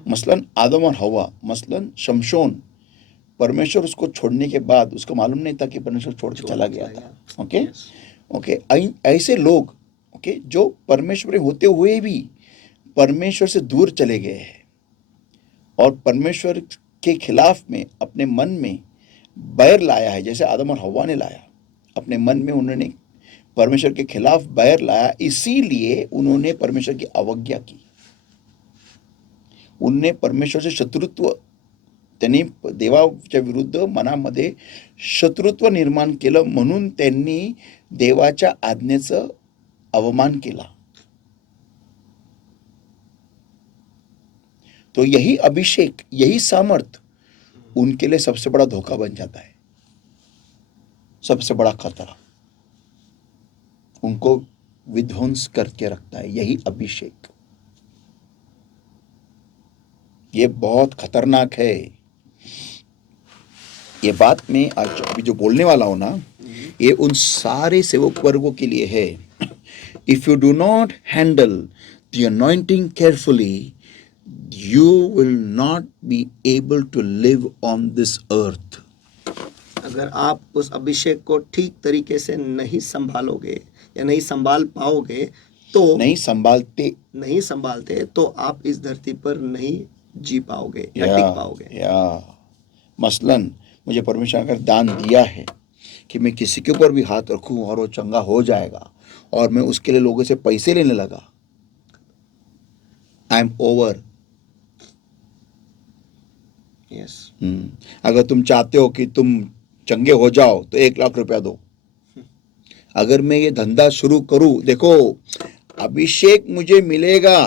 मसलन आदम और हव्वा, मसलन शमशोन, परमेश्वर उसको छोड़ने के बाद उसको मालूम नहीं था कि परमेश्वर छोड़ के चला गया था। ओके, ऐसे लोग, ओके, जो परमेश्वर होते हुए भी परमेश्वर से दूर चले गए हैं और परमेश्वर के खिलाफ में अपने मन में बैर लाया है, जैसे आदम और हव्वा ने लाया। अपने मन में उन्होंने परमेश्वर के खिलाफ बैर लाया, इसीलिए उन्होंने परमेश्वर की अवज्ञा की। उनने परमेश्वर से शत्रुत्व, त्यांनी देवाच्या विरुद्ध मनामध्ये शत्रुत्व निर्माण केलं, म्हणून त्यांनी देवाच्या आज्ञेचं अवमान केला। तो यही अभिषेक, यही सामर्थ उनके लिए सबसे बड़ा धोखा बन जाता है, सबसे बड़ा खतरा, उनको विध्वंस करके रखता है। यही अभिषेक, ये बहुत खतरनाक है। ये बात में आज अभी जो बोलने वाला हूं ना, ये उन सारे सेवक वर्गों के लिए है। If you do not handle the anointing carefully, you will not be able to live on this earth. अगर आप उस अभिषेक को ठीक तरीके से नहीं संभालोगे या नहीं संभाल पाओगे, तो नहीं संभालते तो आप इस धरती पर नहीं जी पाओगे या टिक पाओगे। मसलन मुझे परमेश्वर ने अगर दान दिया है, कि मैं किसी के ऊपर भी हाथ रखूं और वो चंगा हो जाएगा, और मैं उसके लिए लोगों से पैसे लेने लगा, आई एम ओवर। यस। अगर तुम चाहते हो कि तुम चंगे हो जाओ तो 1 लाख रुपया दो। अगर मैं ये धंधा शुरू करूं, देखो अभिषेक मुझे मिलेगा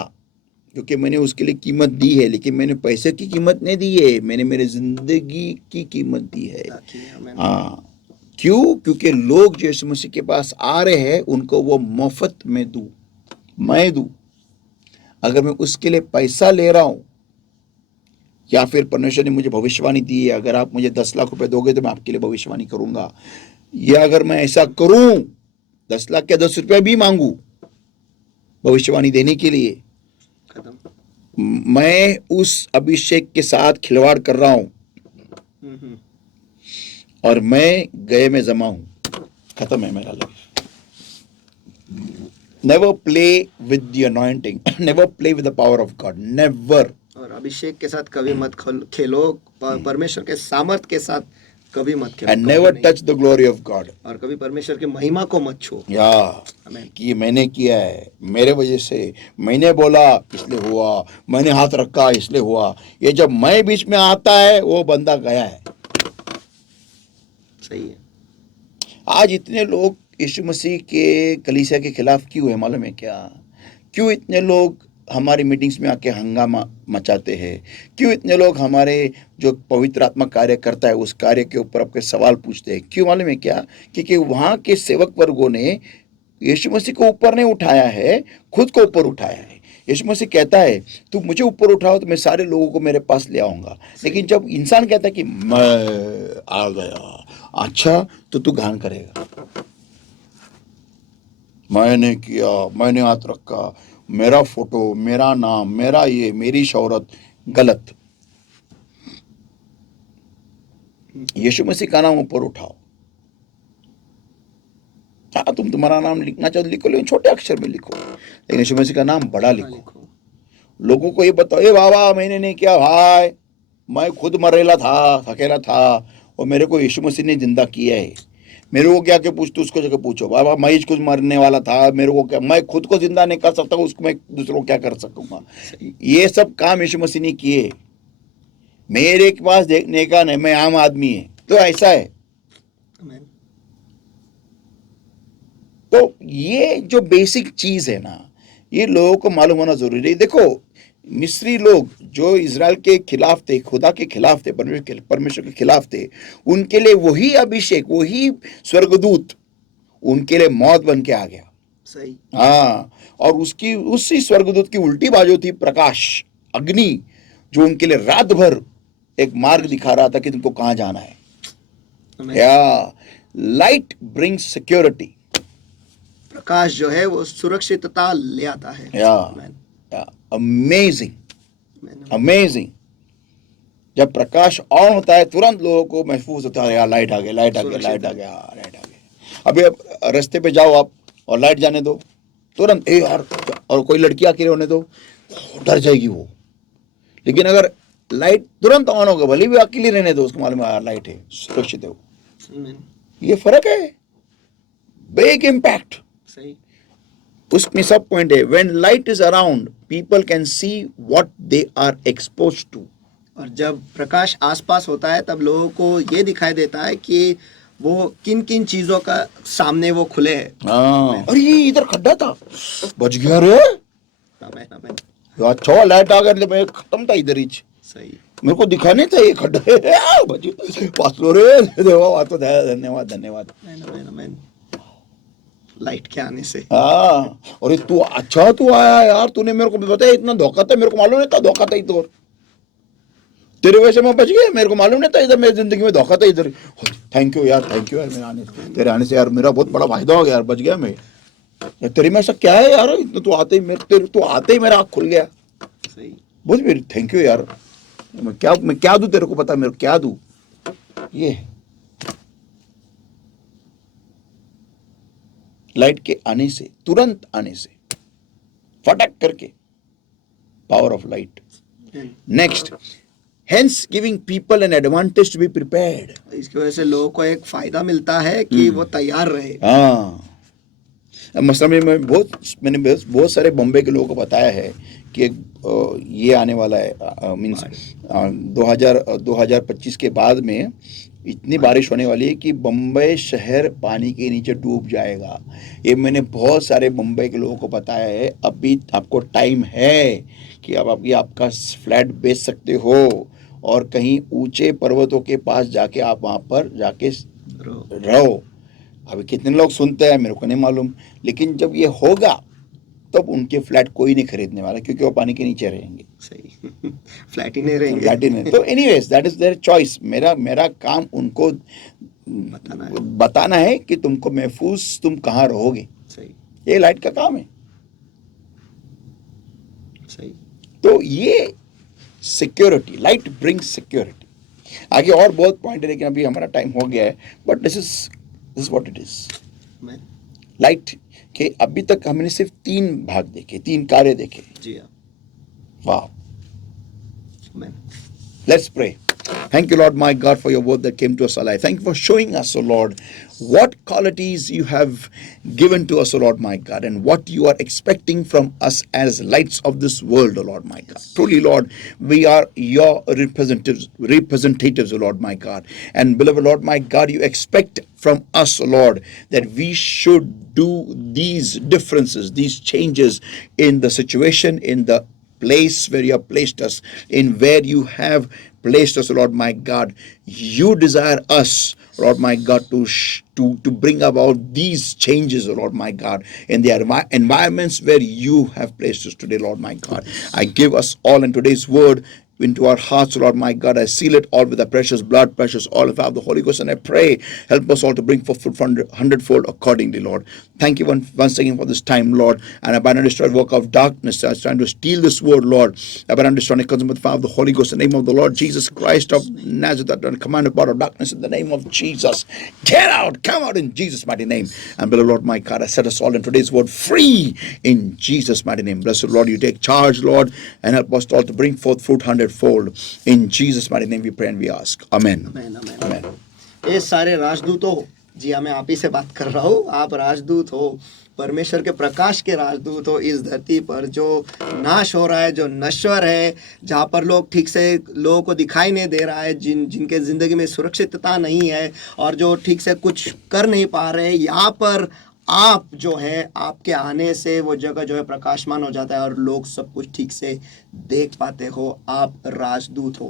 क्योंकि मैंने उसके लिए कीमत दी है, लेकिन मैंने पैसे की कीमत नहीं दी है, मैंने मेरी जिंदगी की कीमत दी है। हाँ, क्यों? क्योंकि लोग जो यीशु मसीह के पास आ रहे हैं उनको वो मुफ्त में दूं, मैं दूं। अगर मैं उसके लिए पैसा ले रहा हूं, या फिर परमेश्वर ने मुझे भविष्यवाणी दी है, अगर आप मुझे 10 लाख रुपए दोगे तो मैं आपके लिए भविष्यवाणी करूंगा, या अगर मैं ऐसा करूं 10 लाख या 10 रुपये भी मांगू भविष्यवाणी देने के लिए, खत्म। मैं उस अभिषेक के साथ खिलवाड़ कर रहा हूं और मैं गए में जमा हूं। खत्म है मेरा life. Never play with the anointing, never play with the power of God, never. और अभिषेक के साथ कभी मत खेलो, परमेश्वर के सामर्थ के साथ कभी मत खेलो, एंड कभी नेवर नहीं। Touch the glory of God. और कभी परमेश्वर की महिमा को मत छू। या आमीन। कि ये मैंने किया है, मेरे वजह से, मैंने बोला इसलिए हुआ, मैंने हाथ रखा इसलिए हुआ। ये जब मैं बीच में आता है वो बंदा गया है। सही है। आज इतने लोग यीशु मसीह के कलीसिया के खिलाफ क्यों है मालूम है क्या? क्यों इतने लोग हमारी मीटिंग्स में आके हंगामा मचाते हैं? क्यों इतने लोग हमारे जो पवित्र आत्मा कार्य करता है उस कार्य के ऊपर आपके सवाल पूछते हैं? क्यों मालूम है क्या? क्योंकि वहाँ के सेवक वर्गों ने यीशु मसीह को ऊपर नहीं उठाया है, खुद को ऊपर उठाया है। यीशु मसीह कहता है तू मुझे ऊपर उठाओ तो मैं सारे लोगों को मेरे पास ले आऊंगा। लेकिन जब इंसान कहता है कि मैं आ गया, अच्छा तो तू घान करेगा। मैंने किया, मैंने हाथ रखा, मेरा फोटो, मेरा नाम, मेरा ये, मेरी शौहरत, गलत। यीशु मसीह का नाम ऊपर उठाओ। हाँ, तुम तुम्हारा नाम लिखना चाहो तो लिखो, लेकिन छोटे अक्षर में लिखो, लेकिन यीशु मसीह का नाम बड़ा लिखो। लोगों को ये बताओ, ए बाबा मैंने नहीं किया भाई, मैं खुद मरेला था, अकेला था, और मेरे को यीशु मसीह ने जिंदा किया है। मेरे को क्या क्या पूछते उसको जगह पूछो, बाबा मैं ही कुछ मरने वाला था, मेरे को क्या, मैं खुद को जिंदा नहीं कर सकता, उसको मैं दूसरों को क्या कर सकूंगा? ये सब काम यीशु मसीह ने किए, मेरे के पास देखने का नहीं, मैं आम आदमी है। तो ऐसा है। आमीन। तो ये जो बेसिक चीज है ना, ये लोगों को मालूम होना जरूरी है। देखो मिस्री लोग जो इजराइल के खिलाफ थे, खुदा के खिलाफ थे, परमेश्वर के खिलाफ थे, उनके लिए वही अभिषेक, वही स्वर्गदूत उनके लिए मौत बन के आ गया। सही। हाँ, और उसकी उसी स्वर्गदूत की उल्टी बाजू थी प्रकाश, अग्नि, जो उनके लिए रात भर एक मार्ग दिखा रहा था कि तुमको कहाँ जाना है। आमीन। या लाइट ब्रिंग्स सिक्योरिटी। प्रकाश जो है वो सुरक्षितता ले आता है। या आमीन। अमेजिंग, आमीन। अमेजिंग। जब प्रकाश ऑन होता है तुरंत लोगों को महसूस होता है यार लाइट आ गया, लाइट आ गया, लाइट आ गया, लाइट आ गया। अभी अब रास्ते पे जाओ आप और लाइट जाने दो, तुरंत ए यार, और कोई लड़की आके होने दो, डर जाएगी वो। लेकिन अगर लाइट तुरंत ऑन होगा, भले भी अकेली रहने दो, उसको मालूम है लाइट है, सुरक्षित है वो। आमीन। ये फर्क है, बिग इम्पैक्ट। सही। उसमें सब पॉइंट है। When light is around people can see what they are exposed to. और जब प्रकाश आसपास होता है तब लोगों को ये दिखाई देता है कि वो किन किन चीजों का सामने वो खुले है। हाँ, अरे ये इधर खड्डा था, बच गया रे। आमीन। आमीन। अच्छा लाइट आ गया, मैं खत्म था इधर ही। सही। मेरे को दिखाने था ये खड्डा है, वाचलो रे देवा, वाचो, धन्यवाद धन्यवाद। आमीन। आमीन। आमीन। लाइट के आने से। हाँ, और तू अच्छा तू आया यार, तूने मेरे को बताया, इतना धोखा था, मेरे को मालूम नहीं था धोखा था इधर, तेरे वजह से मैं बच गया, मेरे को मालूम नहीं था इधर मेरी जिंदगी में धोखा था इधर। थैंक यू यार, थैंक यू यार, मेरे आने से, तेरे आने से यार मेरा बहुत बड़ा फायदा हो गया यार, बच गया मैं। यार तेरे में ऐसा क्या है यार, इतना तू आते ही मेरा आँख खुल गया। सही। बहुत मेरी थैंक यू यार। मैं क्या दूं तेरे को, पता मेरे को क्या दूं? ये लाइट के आने से, तुरंत आने से, फटक करके, power of light. Next, hence giving people an advantage to be prepared. इसकी वजह से लोगों को एक फायदा मिलता है कि वो तैयार रहे। हाँ, मसला मैंने बहुत सारे बॉम्बे के लोगों को बताया है कि ये आने वाला है, मीन्स 2025 के बाद में इतनी बारिश होने वाली है कि बम्बई शहर पानी के नीचे डूब जाएगा। ये मैंने बहुत सारे बम्बई के लोगों को बताया है। अभी आपको टाइम है कि आप आपका फ्लैट बेच सकते हो और कहीं ऊंचे पर्वतों के पास जाके आप वहाँ पर जाके रहो। अभी कितने लोग सुनते हैं मेरे को नहीं मालूम, लेकिन जब ये होगा तब उनके फ्लैट कोई नहीं खरीदने वाला, क्योंकि वो पानी के नीचे रहेंगे। सही, फ्लैट ही नहीं रहेंगे। फ्लैट ही नहीं। तो anyways that is their choice. मेरा काम उनको बताना है कि तुमको महफूज तुम कहाँ रहोगे। सही, ये लाइट का काम है। सही। तो ये सिक्योरिटी, लाइट ब्रिंग्स सिक्योरिटी। आगे और बहुत पॉइंट है, लेकिन अभी हमारा टाइम हो गया है। But this is what it is. Light के अभी तक हमने सिर्फ 3 भाग देखे, 3 कार्य देखे। जी हाँ। वाह। Let's pray. Thank you, Lord my God, for your word that came to us alive. Thank you for showing us, O Lord, what qualities you have given to us, O Lord my God, and what you are expecting from us as lights of this world, O Lord my God. Truly, Lord, we are your representatives, O Lord my God. And beloved Lord my God, you expect from us, O Lord, that we should do these differences, these changes in the situation, in the place where you have placed us, in where you have placed us, Lord my God. You desire us, Lord my God, to bring about these changes, Lord my God, in the environments where you have placed us today, Lord my God. I give us all in today's word into our hearts, Lord my God. I seal it all with the precious blood, precious oil of the Holy Ghost, and I pray, help us all to bring forth fruit 100-fold accordingly, Lord. Thank you once again for this time, Lord. And I bind and destroy the work of darkness that's trying to steal this word, Lord. I bind and destroy the consummate fire of the Holy Ghost in the name of the Lord Jesus Christ of Nazareth, and command the power of darkness in the name of Jesus. Get out, come out in Jesus' mighty name. And beloved Lord my God, I set us all in today's word free in Jesus' mighty name. Blessed Lord, you take charge, Lord, and help us all to bring forth fruit 100-fold. In Jesus' mighty name we pray and we ask. Amen. Amen, amen. Amen. ये सारे राजदूतों, जी हाँ, मैं आप ही से बात कर रहा हूँ। आप राजदूत हो, परमेश्वर के प्रकाश के राजदूत हो इस धरती पर, जो नाश हो रहा है, जो नश्वर है, जहाँ पर लोग ठीक से लोगों को दिखाई नहीं दे रहा है, जिनके ज़िंदगी में सुरक्षितता नहीं है और जो ठीक से कुछ कर नहीं पा रहे, यहाँ पर आप जो है, आपके आने से वो जगह जो है प्रकाशमान हो जाता है और लोग सब कुछ ठीक से देख पाते हो। आप राजदूत हो,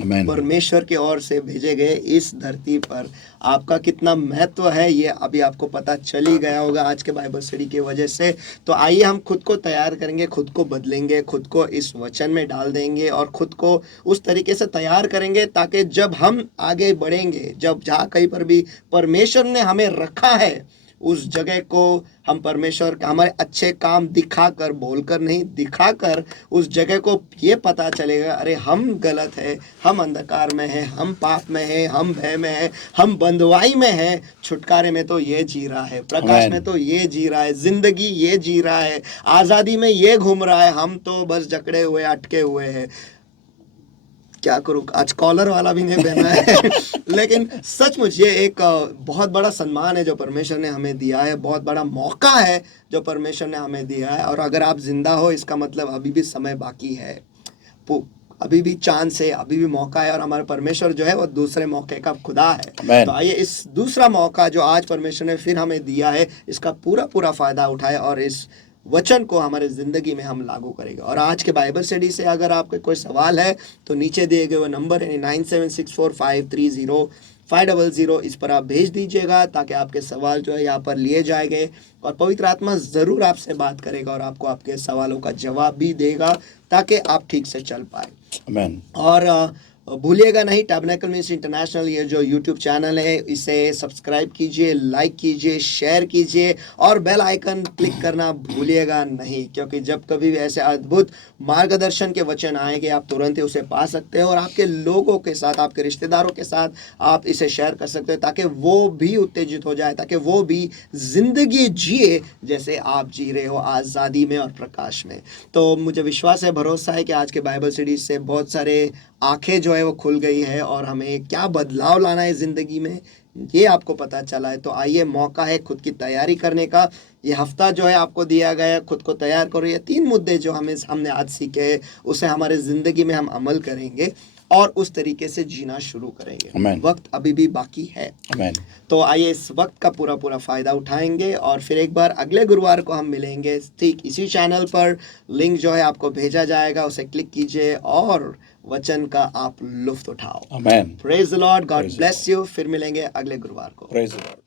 Amen. परमेश्वर की ओर से भेजे गए इस धरती पर। आपका कितना महत्व है ये अभी आपको पता चल ही गया होगा आज के बाइबल स्टडी की वजह से। तो आइए हम खुद को तैयार करेंगे, खुद को बदलेंगे, खुद को इस वचन में डाल देंगे और खुद को उस तरीके से तैयार करेंगे ताकि जब हम आगे बढ़ेंगे, जब जहाँ कहीं पर भी परमेश्वर ने हमें रखा है, उस जगह को हम परमेश्वर के हमारे अच्छे काम दिखाकर, बोलकर नहीं, दिखाकर उस जगह को ये पता चलेगा, अरे हम गलत है, हम अंधकार में है, हम पाप में है, हम भय में है, हम बंधुआई में है। छुटकारे में तो ये जी रहा है, प्रकाश में तो ये जी रहा है, जिंदगी ये जी रहा है, आज़ादी में ये घूम रहा है, हम तो बस जकड़े हुए, अटके हुए हैं। क्या करूँ, आज कॉलर वाला भी नहीं पहना है लेकिन सचमुच ये एक बहुत बड़ा सम्मान है जो परमेश्वर ने हमें दिया है, बहुत बड़ा मौका है जो परमेश्वर ने हमें दिया है। और अगर आप जिंदा हो, इसका मतलब अभी भी समय बाकी है, अभी भी चांस है, अभी भी मौका है। और हमारे परमेश्वर जो है वो दूसरे मौके का खुदा है। तो आइए इस दूसरा मौका जो आज परमेश्वर ने फिर हमें दिया है, इसका पूरा फायदा उठाए और इस वचन को हमारे ज़िंदगी में हम लागू करेंगे। और आज के बाइबल स्टडी से अगर आपके कोई सवाल है तो नीचे दिए गए वो नंबर है 9764530500, इस पर आप भेज दीजिएगा ताकि आपके सवाल जो है यहाँ पर लिए जाएंगे और पवित्र आत्मा ज़रूर आपसे बात करेगा और आपको आपके सवालों का जवाब भी देगा ताकि आप ठीक से चल पाए। Amen. और भूलिएगा नहीं, टैबरनेकल मिनिस्ट्री इंटरनेशनल ये जो यूट्यूब चैनल है, इसे सब्सक्राइब कीजिए, लाइक कीजिए, शेयर कीजिए और बेल आइकन क्लिक करना भूलिएगा नहीं, क्योंकि जब कभी भी ऐसे अद्भुत मार्गदर्शन के वचन आएंगे आप तुरंत ही उसे पा सकते हो और आपके लोगों के साथ, आपके रिश्तेदारों के साथ आप इसे शेयर कर सकते हो ताकि वो भी उत्तेजित हो जाए, ताकि वो भी जिंदगी जिए जैसे आप जी रहे हो, आज़ादी में और प्रकाश में। तो मुझे विश्वास है, भरोसा है कि आज के बाइबल स्टडी से बहुत सारे आंखें जो जो है वो खुल गई है और हमें क्या बदलाव लाना है ज़िंदगी में ये आपको पता चला है, तो आइए मौका है खुद की तैयारी करने का। ये हफ्ता जो है आपको दिया गया है, खुद को तैयार करो। ये 3 मुद्दे जो हमने आज सीखे उसे हमारे ज़िंदगी में हम अमल करेंगे और उस तरीके से जीना शुरू करेंगे। Amen. वक्त अभी भी बाकी है, आमेन। तो आइए इस वक्त का पूरा फ़ायदा उठाएंगे और फिर एक बार अगले गुरुवार को हम मिलेंगे ठीक इसी चैनल पर। लिंक जो है आपको भेजा जाएगा, उसे क्लिक कीजिए और वचन का आप लुफ्त उठाओ। Amen. Praise the lord, god Praise the bless you. फिर मिलेंगे अगले गुरुवार को। Praise the Lord.